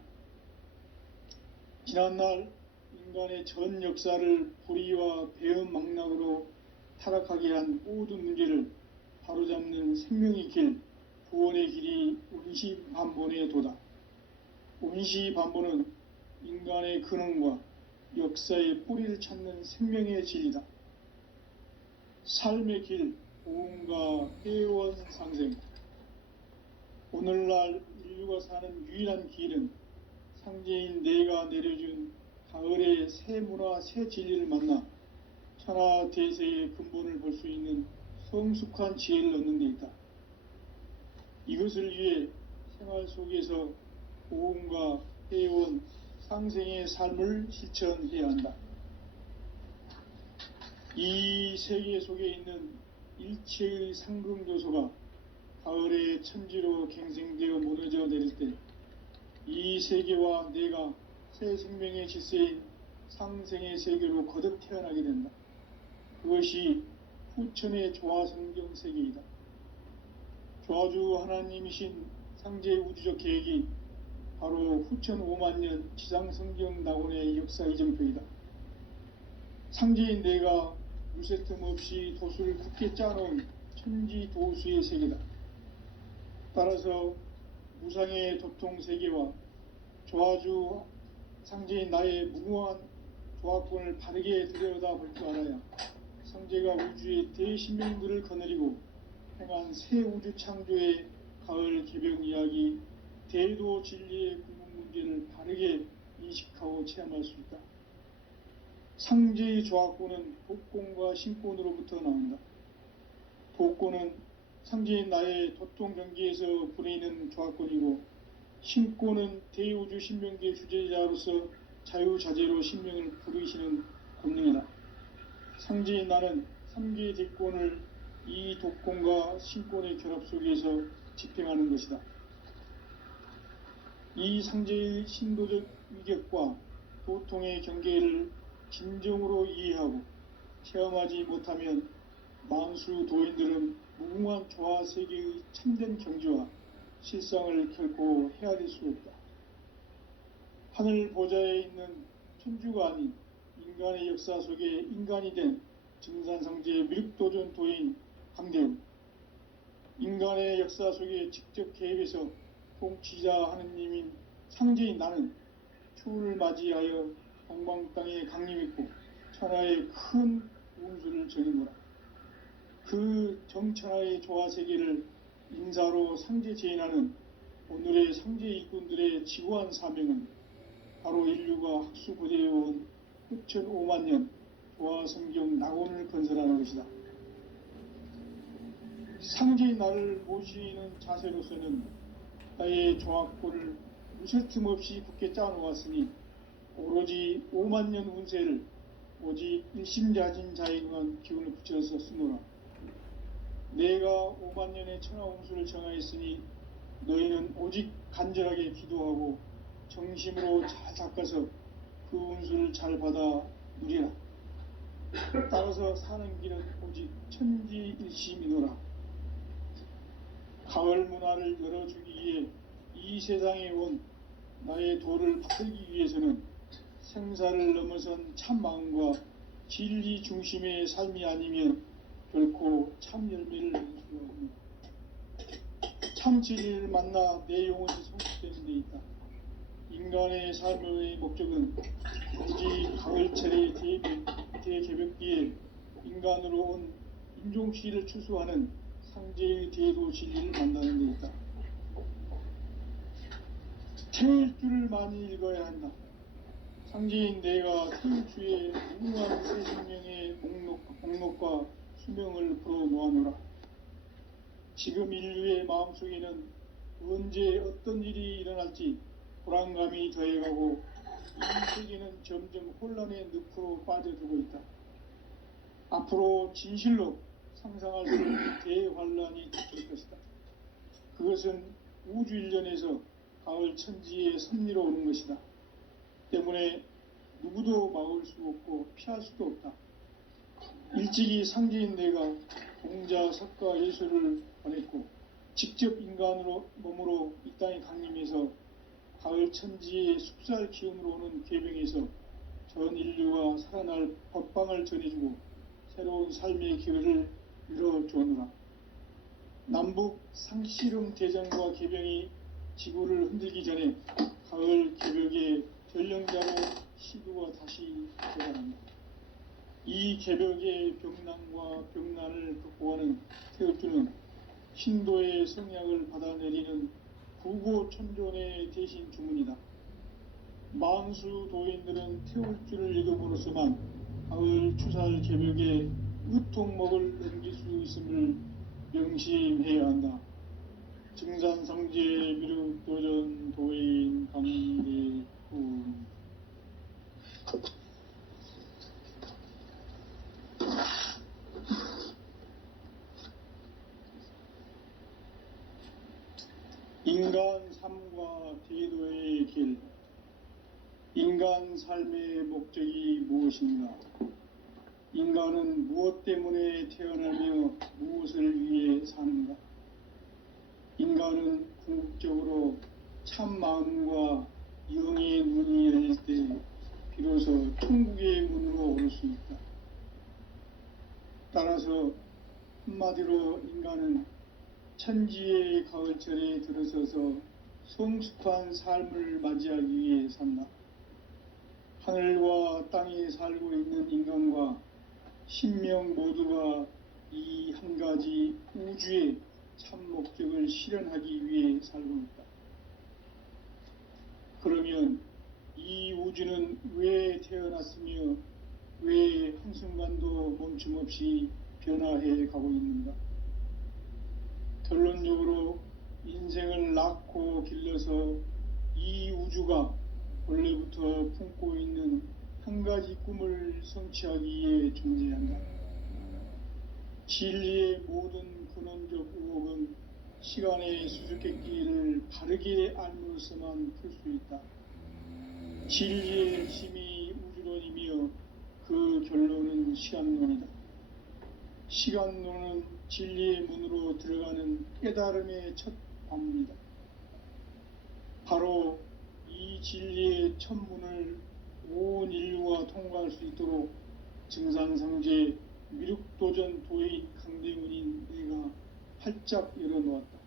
지난날 인간의 전 역사를 불의와 배응 망락으로 타락하게 한 모든 문제를 바로잡는 생명의 길, 구원의 길이 온시반본의 도다. 온시반본은 인간의 근원과 역사의 뿌리를 찾는 생명의 진리다. 삶의 길, 보응과 회원 상생. 오늘날 인류가 사는 유일한 길은 상제인 내가 내려준 가을의 새 문화, 새 진리를 만나 천하 대세의 근본을 볼 수 있는 성숙한 지혜를 얻는 데 있다. 이것을 위해 생활 속에서 보응과 회원, 상생의 삶을 실천해야 한다. 이 세계 속에 있는 일체의 상금 요소가 가을의 천지로 갱생되어 무너져 내릴 때 이 세계와 내가 새 생명의 질서인 상생의 세계로 거듭 태어나게 된다. 그것이 후천의 조화성경 세계이다. 조화주 하나님이신 상제의 우주적 계획이 바로 후천 5만년 지상성경 낙원의 역사 이정표이다. 상제인 내가 유세 틈 없이 도수를 굳게 짜놓은 천지도수의 세계다. 따라서 무상의 도통세계와 조화주 상제인 나의 무궁한 조화권을 바르게 들여다볼 줄 알아야 상제가 우주의 대신명들을 거느리고 행한 새 우주 창조의 가을 개벽 이야기, 대도 진리의 궁극 문제를 바르게 인식하고 체험할 수 있다. 상제의 조화권은 복권과 신권으로부터 나온다. 복권은 상제인 나의 도통 경계에서 부리는 조화권이고, 신권은 대우주 신명계 주제자로서 자유자재로 신명을 부르시는 권능이다. 상제인 나는 3개 대권을 이 독권과 신권의 결합 속에서 집행하는 것이다. 이 상제의 신도적 위격과 도통의 경계를 진정으로 이해하고 체험하지 못하면 만수 도인들은 무궁한 조화 세계의 참된 경지와 실상을 결코 헤아릴 수 없다. 하늘 보좌에 있는 천주가 아닌 인간의 역사 속에 인간이 된 증산상제의 미륵도전 도인 강대훈, 인간의 역사 속에 직접 개입해서 통치자 하느님인 상제인 나는 추운을 맞이하여 동방 땅에 강림했고 천하의 큰 운수를 정해노라. 그 정천하의 조화세계를 인사로 상제 제인하는 오늘의 상제 일꾼들의 지구한 사명은 바로 인류가 학수고대해온 흑천 5만 년 조화성경 낙원을 건설하는 것이다. 상제의 나를 모시는 자세로서는 나의 조합골을 무술 틈 없이 굳게 짜놓았으니 오로지 5만 년 운세를 오직 일심자진 자에게만 기운을 붙여서 쓰노라. 내가 5만 년의 천하 운수를 정하였으니 너희는 오직 간절하게 기도하고 정심으로 잘 닦아서 그 운수를 잘 받아 누리라. 따라서 사는 길은 오직 천지일심이노라. 가을 문화를 열어주기 위해 이 세상에 온 나의 도를 받들기 위해서는 생사를 넘어선 참 마음과 진리 중심의 삶이 아니면 결코 참 열매를 낼 수가 없습니다. 참 진리를 만나 내 영혼이 성숙되는 데 있다. 인간의 삶의 목적은 오직 가을철의 대개벽기에 인간으로 온 인종시를 추수하는 상제의 대도 진리를 만나는 데 있다. 태일 줄을 많이 읽어야 한다. 상제인 내가 태일 주에 무궁한 새 생명의 목록과 수명을 풀어놓아노라. 지금 인류의 마음속에는 언제 어떤 일이 일어날지 불안감이 더해가고 이 세계는 점점 혼란의 늪으로 빠져들고 있다. 앞으로 진실로 상상할 수 없는 대환란이 닥칠 것이다. 그것은 우주 일련에서 가을 천지의 섭리로 오는 것이다. 때문에 누구도 막을 수 없고 피할 수도 없다. 일찍이 상제인 내가 공자, 석가, 예수를 보냈고 직접 인간으로 몸으로 이 땅에 강림해서 가을 천지의 숲살 기운으로 오는 계병에서 전 인류가 살아날 법방을 전해주고 새로운 삶의 기회를 열어주오노라. 남북 상씨름 대전과 계병이 지구를 흔들기 전에 가을 개벽의 전령자로 시도가 다시 되어간다. 이 개벽의 병난과 병난을 극복하는 태극주는 신도의 성약을 받아내리는 구고천존의 대신 주문이다. 만수 도인들은 태울주를 읽음으로써만 가을 추살 개벽의 의통목을 넘길 수 있음을 명심해야 한다. 증산상제 미륵도전 도인 강대훈. 인간 삶과 대도의 길. 인간 삶의 목적이 무엇인가? 인간은 무엇 때문에 태어나며 무엇을 위해 사는가? 인간은 궁극적으로 참 마음과 영의 문이 열릴 때 비로소 천국의 문으로 오를 수 있다. 따라서 한마디로 인간은 천지의 가을철에 들어서서 성숙한 삶을 맞이하기 위해 산다. 하늘과 땅에 살고 있는 인간과 신명 모두가 이 한 가지 우주의 참 목적을 실현하기 위해 살고 있다. 그러면 이 우주는 왜 태어났으며 왜 한순간도 멈춤없이 변화해 가고 있는가? 결론적으로 인생을 낳고 길러서 이 우주가 원래부터 품고 있는 한 가지 꿈을 성취하기 위해 존재한다. 진리의 모든 근원적 의혹은 시간의 수수께끼를 바르게 알므로서만 풀 수 있다. 진리의 핵심이 우주론이며 그 결론은 시간론이다. 시간론은 진리의 문으로 들어가는 깨달음의 첫 관문이다. 바로 이 진리의 첫 문을 온 인류가 통과할 수 있도록 증산상제 미륵도전 도인 강대문인 내가 활짝 열어놓았다.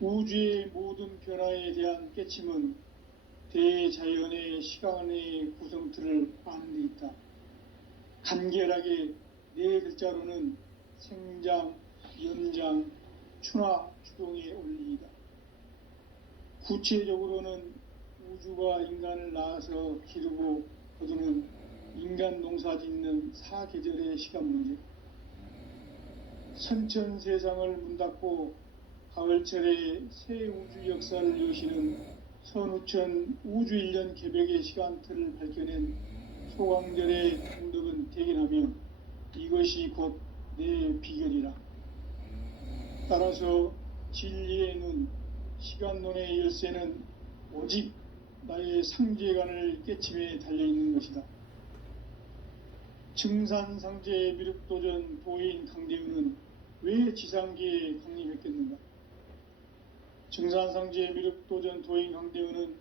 우주의 모든 변화에 대한 깨침은 대자연의 시간의 구성틀을 아는 데 있다. 간결하게 네 글자로는 생장, 연장, 추나 추동의 원리이다. 구체적으로는 우주가 인간을 낳아서 기르고 거두는 인간 농사 짓는 사계절의 시간 문제, 선천 세상을 문닫고 가을철에 새 우주 역사를 여시는 선우천 우주 1년 개벽의 시간틀을 밝혀낸 소강절의 공덕은 대견하며 이것이 곧 내 비결이라. 따라서 진리의 눈, 시간론의 열쇠는 오직 나의 상제관을 깨침에 달려있는 것이다. 증산상제 미륵도전 도인 강대우는 왜 지상계에 강림했겠는가? 증산상제 미륵도전 도인 강대우는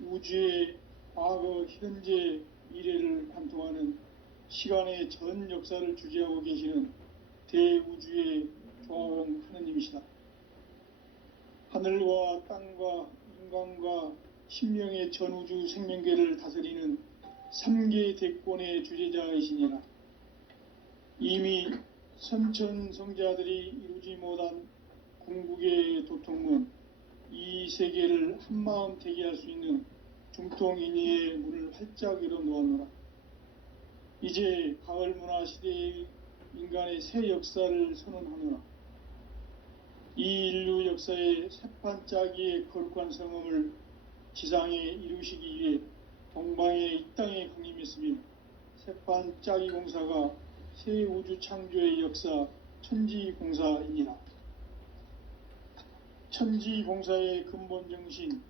우주의 과거, 현재, 미래를 관통하는 시간의 전 역사를 주재하고 계시는 대우주의 조화원 하느님이시다. 하늘과 땅과 인간과 신명의 전우주 생명계를 다스리는 3계 대권의 주재자이시니라. 이미 선천성자들이 이루지 못한 궁극의 도통문, 이 세계를 한마음 되게 할 수 있는 중통인의의 문을 활짝 열어놓았노라. 이제 가을 문화 시대의 인간의 새 역사를 선언하노라. 이 인류 역사의 새판짜기의 거룩한 성음을 지상에 이루시기 위해 동방의 이 땅에 강림했으며 새판짜기 공사가 새 우주 창조의 역사 천지공사이니라. 천지공사의 근본 정신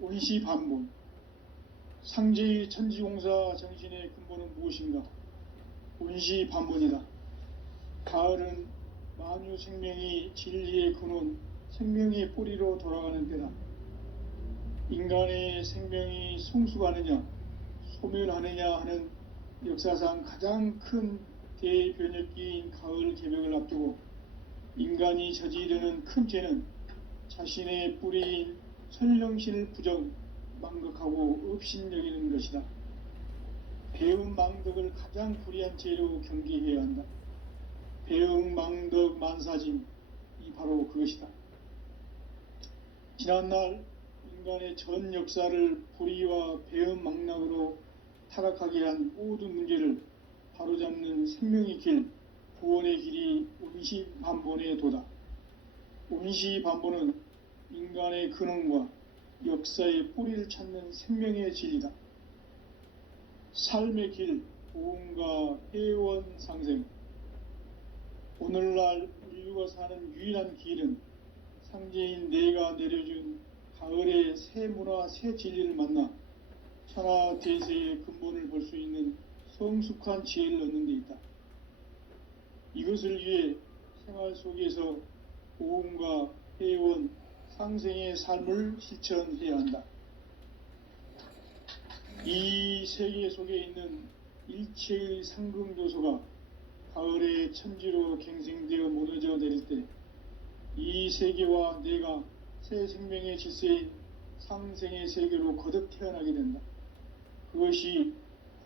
온시반본, 상제의 천지공사 정신의 근본은 무엇인가? 온시반본이다. 가을은 만유 생명이 진리의 근원, 생명의 뿌리로 돌아가는 때다. 인간의 생명이 성숙하느냐, 소멸하느냐 하는 역사상 가장 큰 대변혁기인 가을 개벽을 앞두고 인간이 저지르는 큰 죄는 자신의 뿌리인 선령신을 부정, 망극하고 업신여기는 것이다. 배움 망덕을 가장 불의한 죄로 경계해야 한다. 배움 망덕 만사짐이 바로 그것이다. 지난날 인간의 전 역사를 불의와 배움 망락으로 타락하게 한 모든 문제를 바로잡는 생명의 길, 구원의 길이 온시반본의 도다. 온시반본은 인간의 근원과 역사의 뿌리를 찾는 생명의 진리다. 삶의 길, 보험과 회원 상생. 오늘날 인류가 사는 유일한 길은 상제인 내가 내려준 가을의 새 문화, 새 진리를 만나 천하 대세의 근본을 볼 수 있는 성숙한 지혜를 얻는 데 있다. 이것을 위해 생활 속에서 보험과 회원, 상생의 삶을 실천해야 한다. 이 세계 속에 있는 일체의 상금요소가 가을의 천지로 갱생되어 무너져 내릴 때 이 세계와 내가 새 생명의 질서인 상생의 세계로 거듭 태어나게 된다. 그것이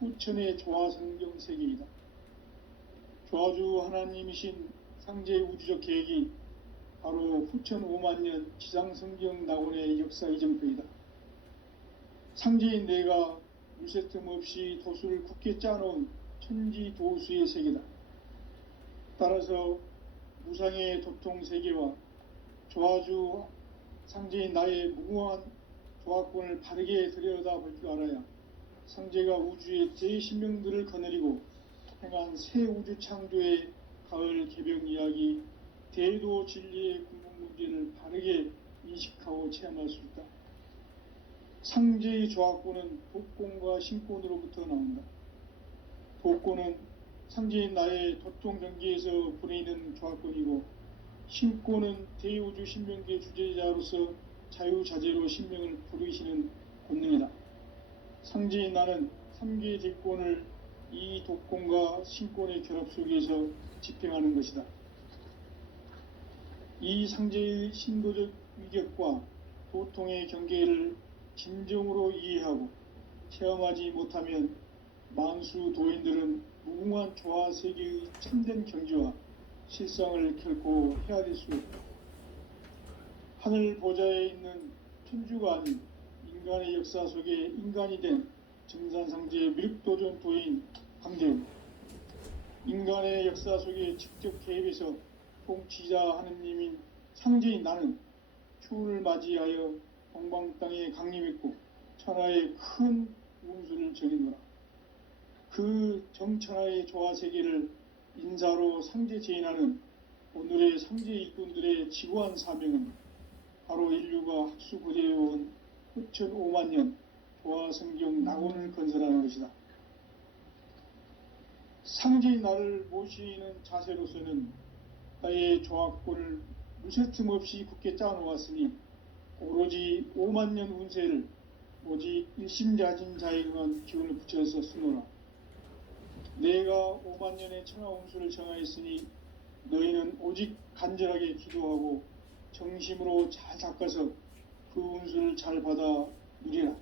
후천의 조화성경 세계이다. 조화주 하나님이신 상제의 우주적 계획이 바로 후천 5만년 지상성경 낙원의 역사 이정표이다. 상제인 내가 물새틈 없이 도수를 굳게 짜놓은 천지도수의 세계다. 따라서 무상의 도통 세계와 조화주 상제인 나의 무궁한 조합권을 바르게 들여다볼 줄 알아야 상제가 우주의 제 신명들을 거느리고 행한 새 우주 창조의 가을 개벽 이야기, 대도 진리의 궁극 문제를 바르게 인식하고 체험할 수 있다. 상제의 조합권은 독권과 신권으로부터 나온다. 독권은 상제인 나의 도통 경계에서 보내는 조합권이고, 신권은 대우주 신명계 주제자로서 자유자재로 신명을 부르시는 권능이다. 상제인 나는 3개의 대권을 이 독권과 신권의 결합 속에서 집행하는 것이다. 이 상제의 신도적 위격과 도통의 경계를 진정으로 이해하고 체험하지 못하면 만수 도인들은 무궁한 조화 세계의 참된 경지와 실상을 결코 헤아릴 수 없다. 하늘 보좌에 있는 천주가 아닌 인간의 역사 속에 인간이 된 증산상제의 미륵도전 도인 강대우, 인간의 역사 속에 직접 개입해서 통치자 하느님인 상제인 나는 추운을 맞이하여 동방 땅에 강림했고 천하의 큰 운수를 전이노라. 그 정천하의 조화 세계를 인사로 상제 제인하는 오늘의 상제 일꾼들의 지구한 사명은 바로 인류가 학수고대해온 후천 5만 년 조화 성경 낙원을 건설하는 것이다. 상제인 나를 모시는 자세로서는 나의 조합권을 무쇠틈 없이 굳게 짜놓았으니 오로지 5만 년 운세를 오직 일심자진 자에게만 기운을 붙여서 쓰노라. 내가 5만 년의 천하 운수를 정하였으니 너희는 오직 간절하게 기도하고 정심으로 잘 닦아서 그 운수를 잘 받아 누리라.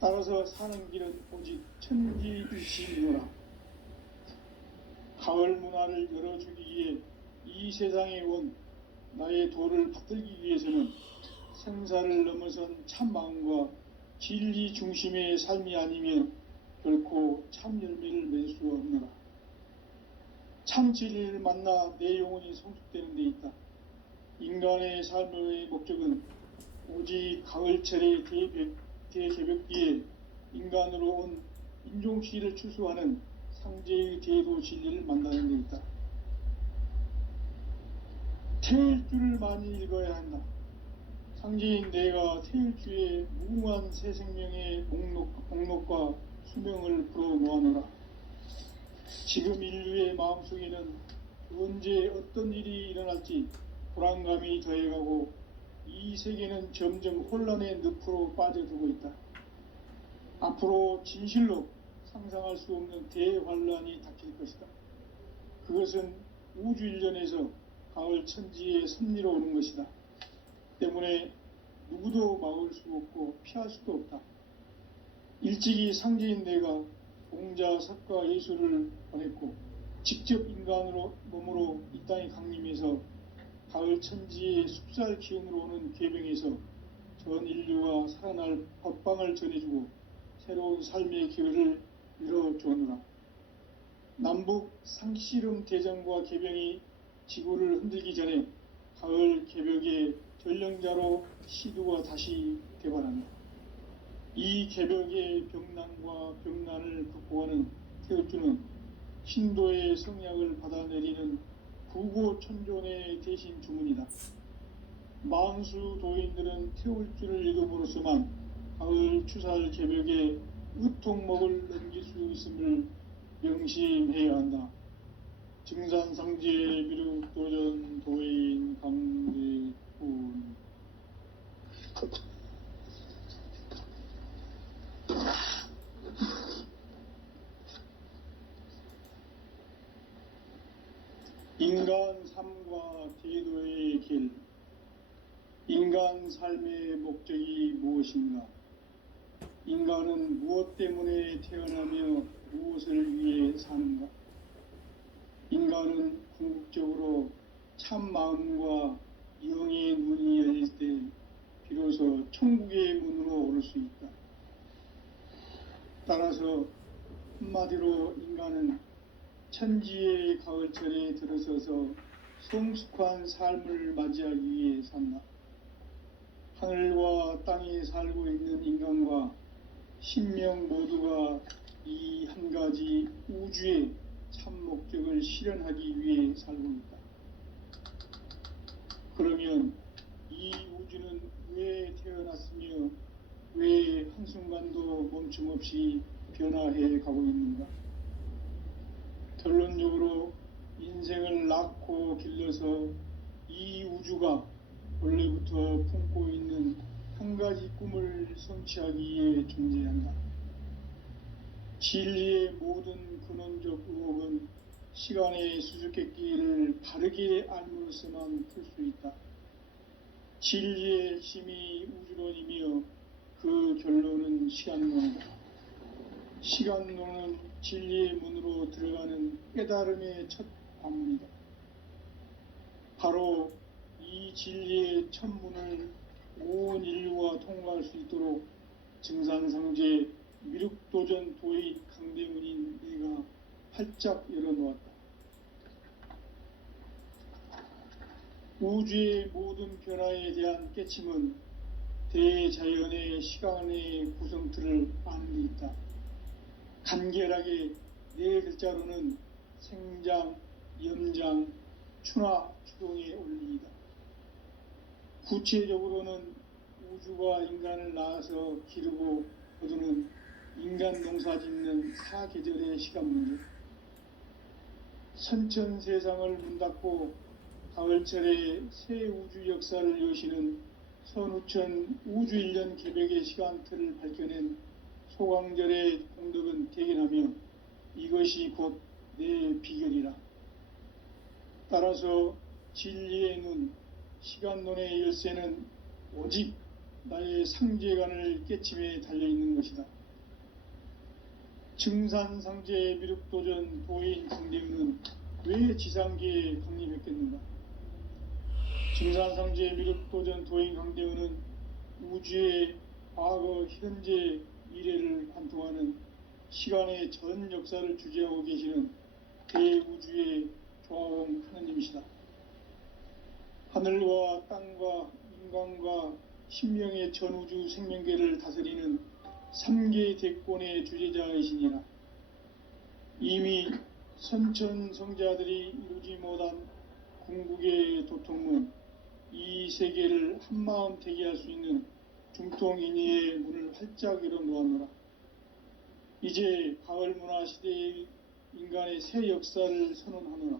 따라서 사는 길은 오직 천지일심이노라. 가을 문화를 열어주기 위해 이 세상에 온 나의 도를 받들기 위해서는 생사를 넘어선 참마음과 진리 중심의 삶이 아니면 결코 참 열매를 맺을 수 없노라. 참 진리를 만나 내 영혼이 성숙되는 데 있다. 인간의 삶의 목적은 오직 가을철의 대개벽기에 인간으로 온 인종시를 추수하는 상제의 대도 진리를 만나는 데 있다. 태일주를 많이 읽어야 한다. 상제인 내가 태일주의 무궁한 새 생명의 목록과 수명을 풀어놓아노라. 지금 인류의 마음속에는 언제 어떤 일이 일어날지 불안감이 더해가고 이 세계는 점점 혼란의 늪으로 빠져들고 있다. 앞으로 진실로 상상할 수 없는 대환란이 닥칠 것이다. 그것은 우주 일전에서 가을 천지의 섭리로 오는 것이다. 때문에 누구도 막을 수 없고 피할 수도 없다. 일찍이 상제인 내가 공자, 석가, 예수를 보냈고 직접 인간으로 몸으로 이 땅에 강림해서 가을 천지의 숲살 기운으로 오는 계병에서 전 인류가 살아날 법방을 전해주고 새로운 삶의 기회를 열어주었노라. 남북 상씨름 대전과 계병이 지구를 흔들기 전에 가을 개벽의 전령자로 시두가 다시 개발한다. 이 개벽의 병난과 병난을 극복하는 태울주는 신도의 성약을 받아내리는 구고천존의 대신 주문이다. 만수 도인들은 태울주를 읽음으로써만 가을 추살 개벽의 으통목을 넘길 수 있음을 명심해야 한다. 증산상제 미륵도전 도인 강대훈. 인간 삶과 제도의 길. 인간 삶의 목적이 무엇인가? 인간은 무엇 때문에 태어나며 무엇을 위해 사는가? 인간은 궁극적으로 참 마음과 영의 눈이 열릴 때 비로소 천국의 문으로 오를 수 있다. 따라서 한마디로 인간은 천지의 가을철에 들어서서 성숙한 삶을 맞이하기 위해 산다. 하늘과 땅에 살고 있는 인간과 신명 모두가 이 한 가지 우주의 참 목적을 실현하기 위해 살고 있다. 그러면 이 우주는 왜 태어났으며 왜 한순간도 멈춤 없이 변화해 가고 있는가? 결론적으로 인생을 낳고 길러서 이 우주가 원래부터 품고 있는 한 가지 꿈을 성취하기 위해 존재한다. 진리의 모든 근원적 의혹은 시간의 수수께끼를 바르게 알므로써만 풀 수 있다. 진리의 핵심이 우주론이며 그 결론은 시간론이다. 시간론은 진리의 문으로 들어가는 깨달음의 첫 관문이다. 바로 이 진리의 첫 문을 온 인류가 통과할 수 있도록 증산상제 미륵도전 도의 강대문인 내가 활짝 열어놓았다. 우주의 모든 변화에 대한 깨침은 대자연의 시간의 구성틀을 아는 데 있다. 간결하게 네 글자로는 생장, 염장, 추나 추동의 원리이다. 구체적으로는 우주가 인간을 낳아서 기르고 거두는 인간 농사 짓는 사계절의 시간 문제, 선천 세상을 문 닫고 가을철에 새 우주 역사를 여시는 선우천 우주 1년 계백의 시간틀을 밝혀낸 소강절의 공덕은 대견하며 이것이 곧 내 비결이라. 따라서 진리의 눈, 시간론의 열쇠는 오직 나의 상제관을 깨침에 달려있는 것이다. 증산상제 미륵도전 도인 강대우는 왜 지상계에 강림했겠는가? 증산상제 미륵도전 도인 강대우는 우주의 과거, 현재, 미래를 관통하는 시간의 전 역사를 주재하고 계시는 대우주의 조화원 하느님이시다. 하늘과 땅과 인간과 신명의 전우주 생명계를 다스리는 3개 대권의 주재자이시니라. 이미 선천성자들이 이루지 못한 궁극의 도통문, 이 세계를 한마음 되게 할 수 있는 중통인의의 문을 활짝 열어놓았노라. 이제 가을문화 시대의 인간의 새 역사를 선언하노라.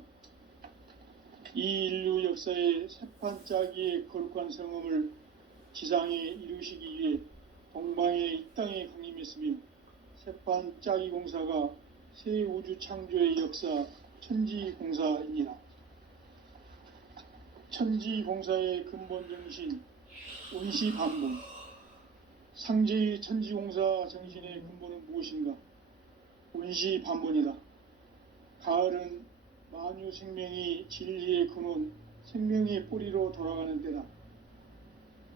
이 인류 역사의 새판 짜기의 거룩한 성음을 지상에 이루시기 위해 동방의 이 땅에 강림했으며 새판 짜기 공사가 새 우주 창조의 역사 천지공사이니라. 천지공사의 근본 정신 온시반본, 상제의 천지공사 정신의 근본은 무엇인가? 온시반본이다. 가을은 만유 생명이 진리의 근원, 생명의 뿌리로 돌아가는 때다.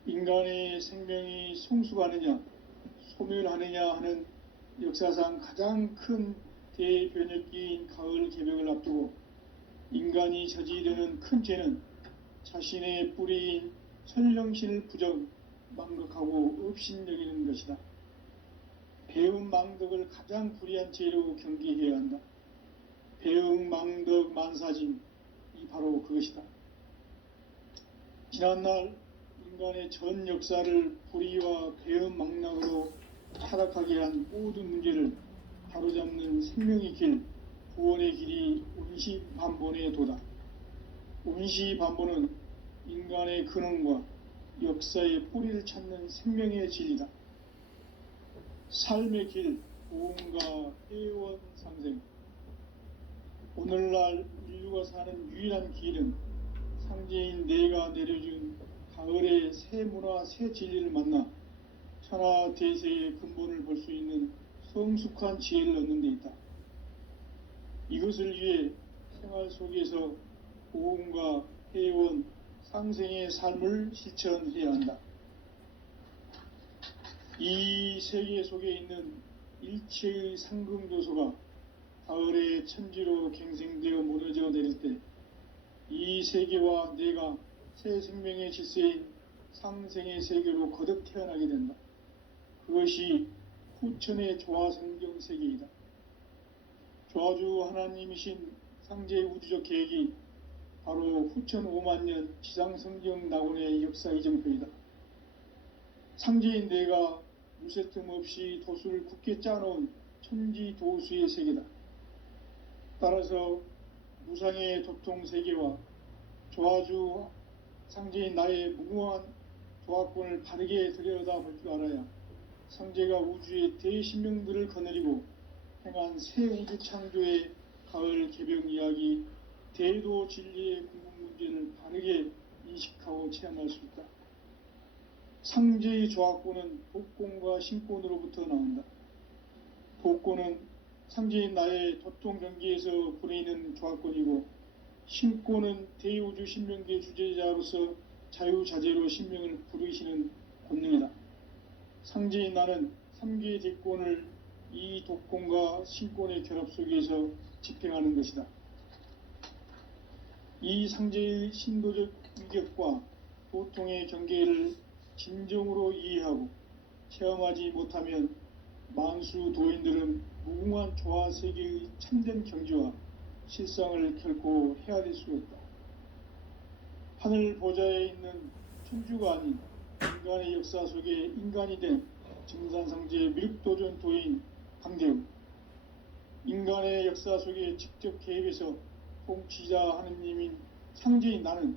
인간의 생명이 성숙하느냐, 소멸하느냐 하는 역사상 가장 큰 대변혁기인 가을 개벽을 앞두고 인간이 저지르는 큰 죄는 자신의 뿌리인 선령신을 부정, 망극하고 업신여기는 것이다. 배움 망덕을 가장 불의한 죄로 경계해야 한다. 배움 망덕 만사짐이 바로 그것이다. 지난날 인간의 전 역사를 불의와 배움 망락으로 타락하게 한 모든 문제를 바로잡는 생명의 길, 구원의 길이 온시반본의 도다. 온시반본은 인간의 근원과 역사의 뿌리를 찾는 생명의 진리다. 삶의 길, 보험과 회원 상생. 오늘날 인류가 사는 유일한 길은 상제인 내가 내려준 가을의 새 문화, 새 진리를 만나 천하 대세의 근본을 볼 수 있는 성숙한 지혜를 얻는 데 있다. 이것을 위해 생활 속에서 보험과 회원, 상생의 삶을 실천해야 한다. 이 세계 속에 있는 일체의 상금교소가 가을의 천지로 갱생되어 무너져 내릴 때 이 세계와 내가 새 생명의 질서인 상생의 세계로 거듭 태어나게 된다. 그것이 후천의 조화성경 세계이다. 조화주 하나님이신 상제의 우주적 계획이 바로 후천 5만 년 지상성경 낙원의 역사 이정표이다. 상제인 내가 무쇠틈 없이 도수를 굳게 짜놓은 천지도수의 세계다. 따라서 무상의 도통 세계와 조화주 상제인 나의 무궁한 조화권을 바르게 들여다볼 줄 알아야 상제가 우주의 대신명들을 거느리고 행한 새 우주 창조의 가을 개벽 이야기, 대도 진리의 궁극 문제를 바르게 인식하고 체험할 수 있다. 상제의 조화권은 복권과 신권으로부터 나온다. 복권은 상제인 나의 도통 경계에서 부리는 조화권이고, 신권은 대우주 신명계 주제자로서 자유자재로 신명을 부르시는 권능이다. 상제인 나는 3개의 대권을 이 독권과 신권의 결합 속에서 집행하는 것이다. 이 상제의 신도적 위격과 도통의 경계를 진정으로 이해하고 체험하지 못하면 만수 도인들은 무궁한 조화 세계의 참된 경지와 실상을 결코 헤아릴 수 없다. 하늘 보좌에 있는 천주가 아닌 인간의 역사 속에 인간이 된 증산상제의 미륵도전 도인 강대우, 인간의 역사 속에 직접 개입해서 통치자 하느님인 상제인 나는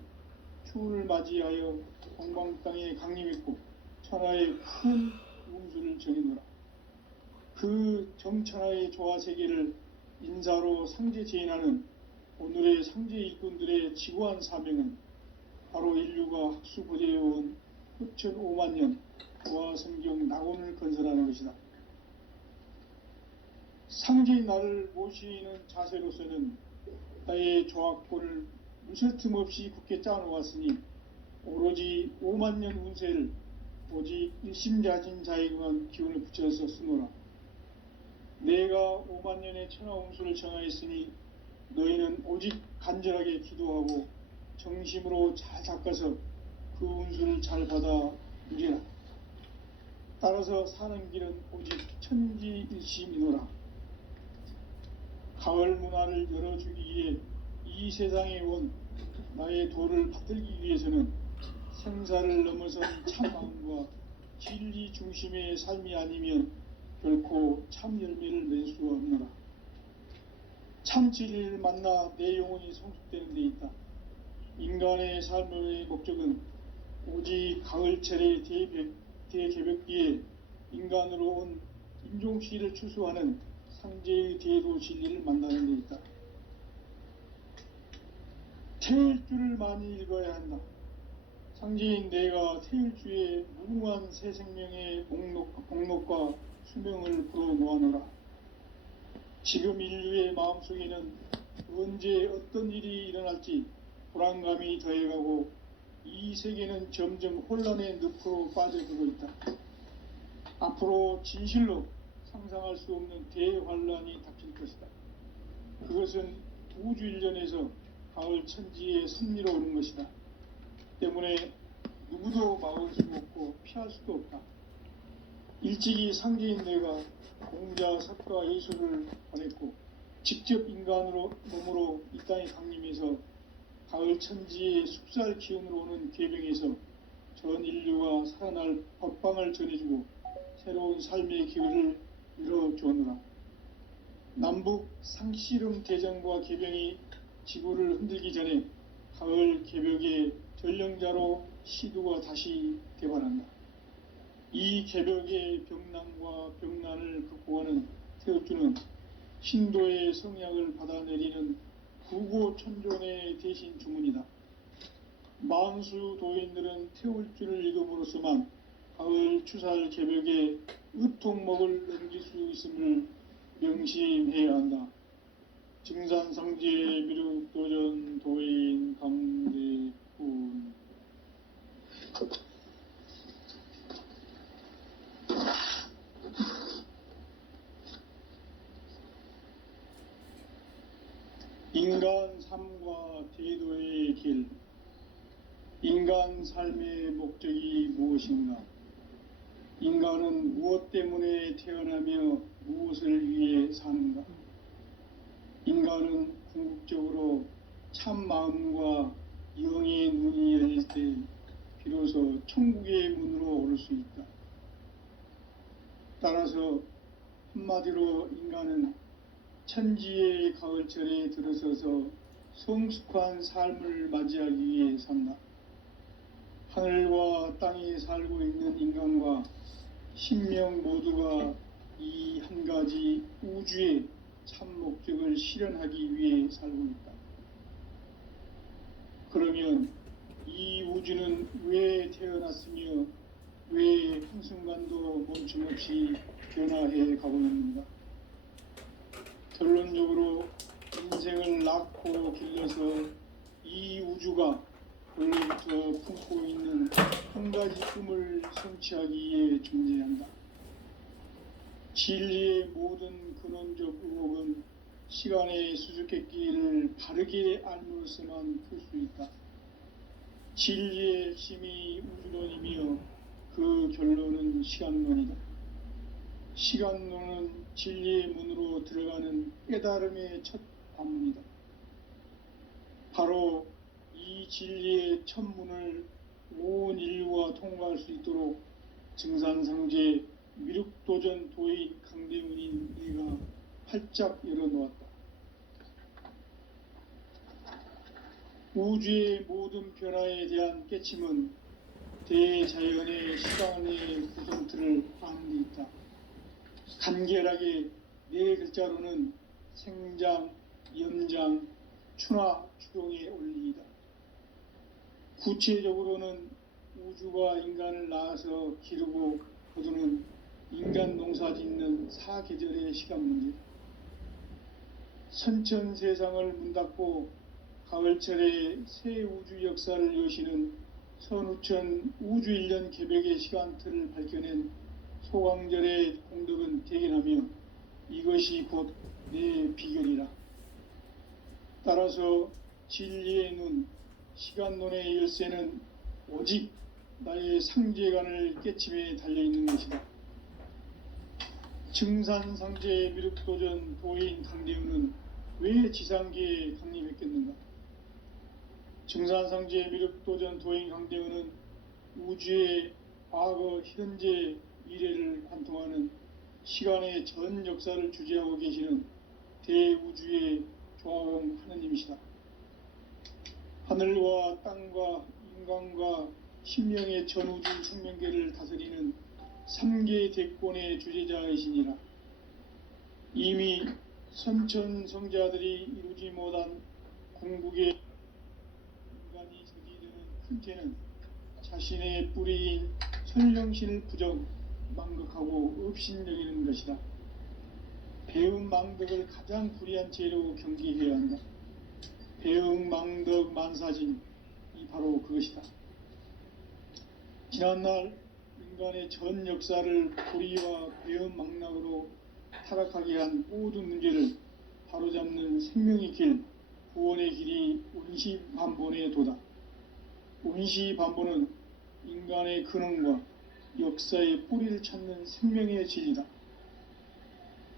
추운을 맞이하여 동방 땅에 강림했고 천하의 큰 운수를 정해노라. 그 정천하의 조화 세계를 인사로 상제 제인하는 오늘의 상제 일꾼들의 지구한 사명은 바로 인류가 학수고대해온 후천 5만 년 조화 성경 낙원을 건설하는 것이다. 상제인 나를 모시는 자세로서는 나의 조화권을 무쇠 틈 없이 굳게 짜놓았으니 오로지 5만 년 운세를 오직 일심자진 자에게만 기운을 붙여서 쓰노라. 내가 5만 년의 천하 운수를 정하였으니 너희는 오직 간절하게 기도하고 정심으로 잘 닦아서 그 운수를 잘 받아 누리라. 따라서 사는 길은 오직 천지일심이노라. 가을 문화를 열어주기 위해 이 세상에 온 나의 도를 받들기 위해서는 생사를 넘어선 참 마음과 진리 중심의 삶이 아니면 결코 참 열매를 낼 수 없노라. 참 진리를 만나 내 영혼이 성숙되는 데 있다. 인간의 삶의 목적은 오직 가을철의 대개벽기에 인간으로 온 인종시를 추수하는 상제의 대도 진리를 만나는 데 있다. 태일주를 많이 읽어야 한다. 상제인 내가 태일주의 무궁한 새 생명의 목록과 수명을 불어놓아노라. 지금 인류의 마음속에는 언제 어떤 일이 일어날지 불안감이 더해가고 이 세계는 점점 혼란의 늪으로 빠져들고 있다. 앞으로 진실로 상상할 수 없는 대환란이 닥칠 것이다. 그것은 우주 일련에서 가을 천지의 섭리로 오는 것이다. 때문에 누구도 막을 수 없고 피할 수도 없다. 일찍이 상제인 내가 공자, 석가, 예수를 보냈고 직접 인간으로 몸으로 이 땅에 강림해서 가을 천지의 숲살 기운으로 오는 계명에서 전 인류가 살아날 법방을 전해주고 새로운 삶의 기회를 열어주었노라. 남북 상씨름 대전과 개병이 지구를 흔들기 전에 가을 개벽의 전령자로 시두가 다시 개발한다. 이 개벽의 병난과 병난을 극복하는 태울주는 신도의 성약을 받아내리는 구고천존의 대신 주문이다. 만수 도인들은 태울주를 읽음으로써만 가을 추살 개벽에 의통목을 넘길 수 있음을 명심해야 한다. 증산상제 미륵도전 도인 강대훈. 인간 삶과 대도의 길. 인간 인간 삶의 목적이 무엇인가? 인간은 무엇 때문에 태어나며 무엇을 위해 사는가? 인간은 궁극적으로 참 마음과 영의 눈이 열릴 때 비로소 천국의 문으로 오를 수 있다. 따라서 한마디로 인간은 천지의 가을철에 들어서서 성숙한 삶을 맞이하기 위해 산다. 하늘과 땅에 살고 있는 인간과 신명 모두가 이 한 가지 우주의 참 목적을 실현하기 위해 살고 있다. 그러면 이 우주는 왜 태어났으며 왜 한순간도 멈춤없이 변화해 가고 있는가? 결론적으로 인생을 낳고 길러서 이 우주가 원래부터 품고 있는 한 가지 꿈을 성취하기 위해 존재한다. 진리의 모든 근원적 의혹은 시간의 수수께끼를 바르게 알므로서만 풀 수 있다. 진리의 핵심이 우주론이며 그 결론은 시간론이다. 시간론은 진리의 문으로 들어가는 깨달음의 첫 관문이다. 바로 이 진리의 첫 문을 온 인류가 통과할 수 있도록 증산상제 미륵도전 도인 강대문인 네가 활짝 열어놓았다. 우주의 모든 변화에 대한 깨침은 대자연의 시간의 구성틀을 아는 데 있다. 간결하게 네 글자로는 생장, 연장, 추나 추동의 원리이다. 구체적으로는 우주가 인간을 낳아서 기르고 거두는 인간 농사 짓는 사계절의 시간 문제다. 선천 세상을 문닫고 가을철에 새 우주 역사를 여시는 선우천 우주일년 개벽의 시간틀을 밝혀낸 소강절의 공덕은 대견하며 이것이 곧 내 비결이라. 따라서 진리의 눈, 시간론의 열쇠는 오직 나의 상제관을 깨침에 달려있는 것이다. 증산상제 미륵도전 도인 강대우는 왜 지상계에 강림했겠는가? 증산상제 미륵도전 도인 강대우는 우주의 과거, 현재, 미래를 관통하는 시간의 전 역사를 주재하고 계시는 대우주의 조화원 하느님이시다. 하늘과 땅과 인간과 신명의 전우주 생명계를 다스리는 3계 대권의 주재자이시니라. 이미 선천성자들이 이루지 못한 궁극의 인간이 저지르는 큰 죄는 자신의 뿌리인 선령신을 부정, 망극하고 업신여기는 것이다. 배음 망덕을 가장 불의한 죄로 경계해야 한다. 배음 망덕 만사진, 이 바로 그것이다. 지난날 인간의 전 역사를 불의와 배음 망락으로 타락하게 한 모든 문제를 바로잡는 생명의 길, 구원의 길이 운시반본의 도다. 운시반본은 인간의 근원과 역사의 뿌리를 찾는 생명의 진리다.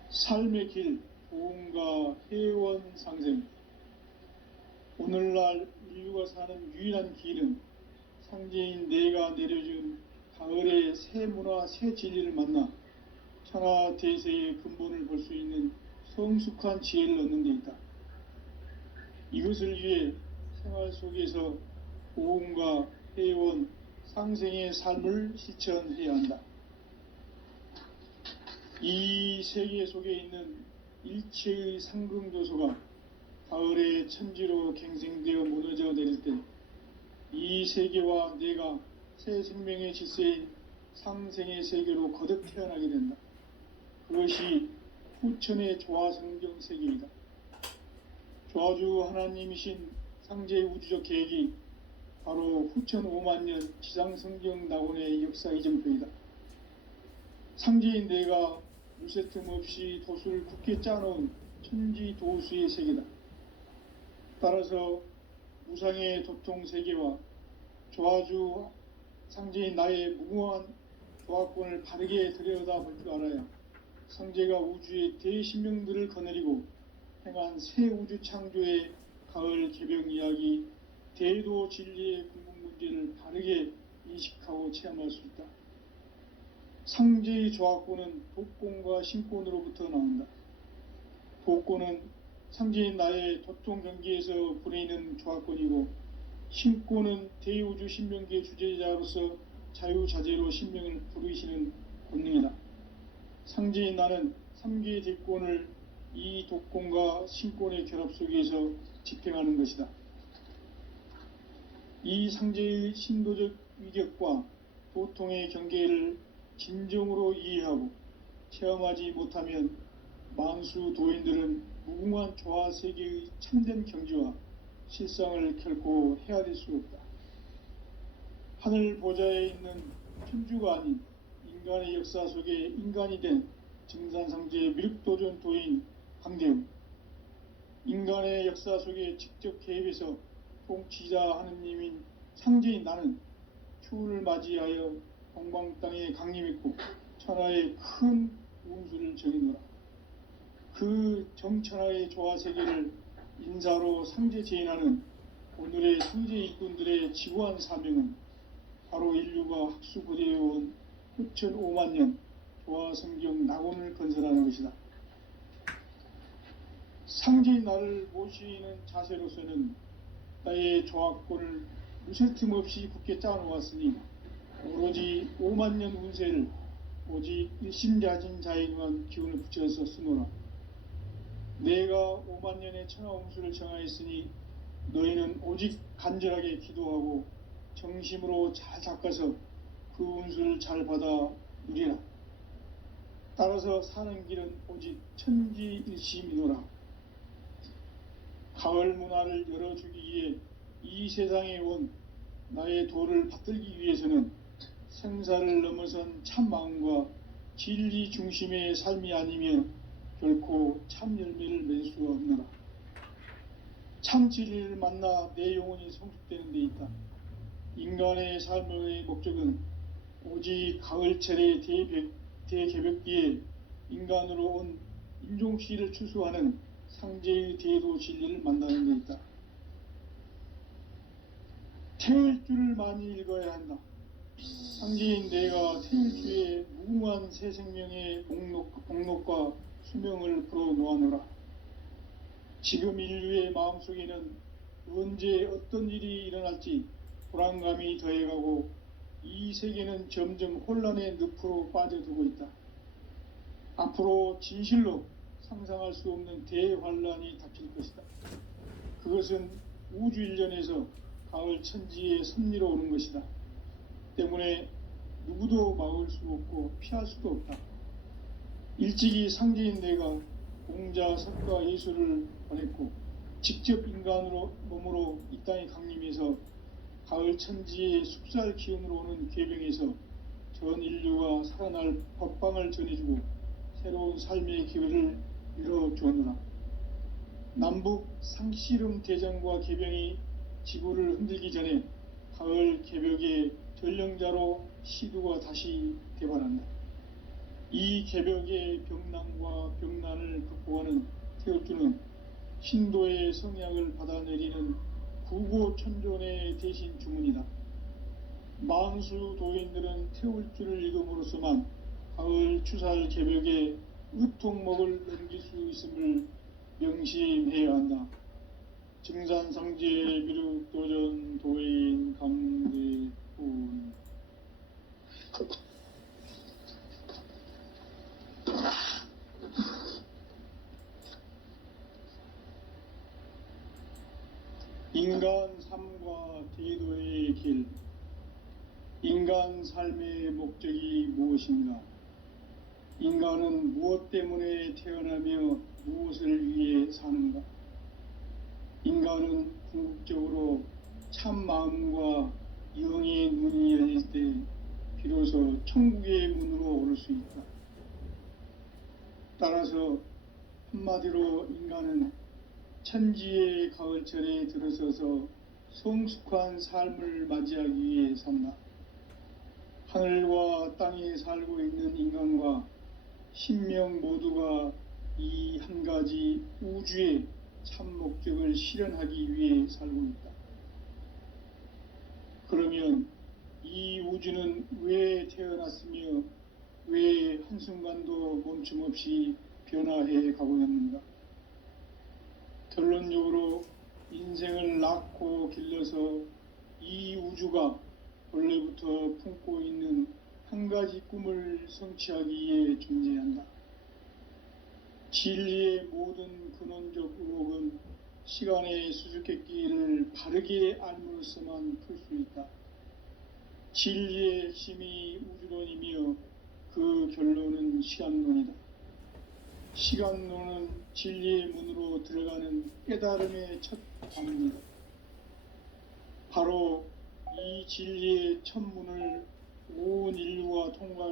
삶의 길, 보험과 회원 상생. 오늘날 인류가 사는 유일한 길은 상제인 내가 내려준 가을의 새 문화, 새 진리를 만나 천하 대세의 근본을 볼 수 있는 성숙한 지혜를 얻는 데 있다. 이것을 위해 생활 속에서 보험과 회원, 상생의 삶을 실천해야 한다. 이 세계 속에 있는 일체의 상금조소가 가을의 천지로 갱생되어 무너져 내릴 때 이 세계와 내가 새 생명의 질서인 상생의 세계로 거듭 태어나게 된다. 그것이 후천의 조화성경 세계이다. 조화주 하나님이신 상제의 우주적 계획이 바로 후천 5만년 지상성경 낙원의 역사 이정표이다. 상제인 내가 무쇠틈 없이 도수를 굳게 짜놓은 천지 도수의 세계다. 따라서 무상의 도통 세계와 조화주 상제인 나의 무궁한 조화권을 바르게 들여다볼 줄 알아야 상제가 우주의 대신명들을 거느리고 행한 새 우주 창조의 가을 개벽 이야기, 대도 진리의 궁극 문제를 바르게 인식하고 체험할 수 있다. 상제의 조화권은 독권과 신권으로부터 나온다. 독권은 상제인 나의 도통 경계에서 부리는 조화권이고, 신권은 대우주 신명기의 주제자로서 자유자재로 신명을 부르시는 권능이다. 상제인 나는 3개의 대권을 이 독권과 신권의 결합 속에서 집행하는 것이다. 이 상제의 신도적 위격과 도통의 경계를 진정으로 이해하고 체험하지 못하면 만수 도인들은 무궁한 조화 세계의 참된 경지와 실상을 결코 헤아릴 수 없다. 하늘 보좌에 있는 천주가 아닌 인간의 역사 속에 인간이 된 증산상제의 미륵도전 도인 강대웅, 인간의 역사 속에 직접 개입해서 통치자 하느님인 상제인 나는 추운을 맞이하여 동방 땅에 강림했고 천하의 큰 운수를 정의노라. 그 정천하의 조화 세계를 인사로 상제 제인하는 오늘의 상제 일꾼들의 지구한 사명은 바로 인류가 학수고대해온 후천 5만 년 조화 성경 낙원을 건설하는 것이다. 상제인 나를 모시는 자세로서는 나의 조화권을 무쇠 틈 없이 굳게 짜놓았으니 오로지 5만 년 운세를 오직 일심자진 자에게만 기운을 붙여서 쓰노라. 내가 5만 년의 천하 운수를 정하였으니 너희는 오직 간절하게 기도하고 정심으로 잘 닦아서 그 운수를 잘 받아 누리라. 따라서 사는 길은 오직 천지일심이노라. 가을 문화를 열어주기 위해 이 세상에 온 나의 도를 받들기 위해서는 생사를 넘어선 참 마음과 진리 중심의 삶이 아니면 결코 참 열매를 맺을 수가 없노라. 참 진리를 만나 내 영혼이 성숙되는 데 있다. 인간의 삶의 목적은 오직 가을철의 대개벽 뒤에 인간으로 온 인종씨를 추수하는 상제의 대도 진리를 만나는 데 있다. 태일주를 많이 읽어야 한다. 상제인 내가 태일주의 무궁한 새 생명의 목록과 수명을 풀어놓아노라. 지금 인류의 마음속에는 언제 어떤 일이 일어날지 불안감이 더해가고 이 세계는 점점 혼란의 늪으로 빠져들고 있다. 앞으로 진실로 상상할 수 없는 대환란이 닥칠 것이다. 그것은 우주 일련에서 가을 천지의 섭리로 오는 것이다. 때문에 누구도 막을 수 없고 피할 수도 없다. 일찍이 상제인 내가 공자, 석가, 예수를 보냈고 직접 인간으로 몸으로 이 땅에 강림해서 가을 천지의 숲살 기운으로 오는 궤병에서 전 인류가 살아날 법방을 전해주고 새로운 삶의 기회를 열어주었노라. 남북 상씨름 대전과 개병이 지구를 흔들기 전에 가을 개벽의 전령자로 시두가 다시 개발한다. 이 개벽의 병난과 병난을 극복하는 태울주는 신도의 성약을 받아내리는 구고천존의 대신 주문이다. 만수 도인들은 태울주를 읽음으로써만 가을 추살 개벽에 의통목을 넘길 수 있음을 명심해야 한다. 증산상제 미륵도전 도인 강대훈. 인간 삶과 대도의 길. 인간 삶의 목적이 무엇인가? 인간은 무엇 때문에 태어나며 무엇을 위해 사는가? 인간은 궁극적으로 참 마음과 영의 눈이 열릴 때 비로소 천국의 문으로 오를 수 있다. 따라서 한마디로 인간은 천지의 가을철에 들어서서 성숙한 삶을 맞이하기 위해 산다. 하늘과 땅에 살고 있는 인간과 신명 모두가 이 한 가지 우주의 참 목적을 실현하기 위해 살고 있다. 그러면 이 우주는 왜 태어났으며 왜 한순간도 멈춤없이 변화해 가고 있는가? 결론적으로 인생을 낳고 길러서 이 우주가 원래부터 품고 있는 한 가지 꿈을 성취하기 위해 존재한다. 진리의 모든 근원적 의혹은 시간의 수수께끼를 바르게 알므로써만 풀 수 있다. 진리의 핵심이 우주론이며 그 결론은 시간론이다. 시간론은 진리의 문으로 들어가는 깨달음의 첫 방문이다. 바로 이 진리의 첫 문을 온 인류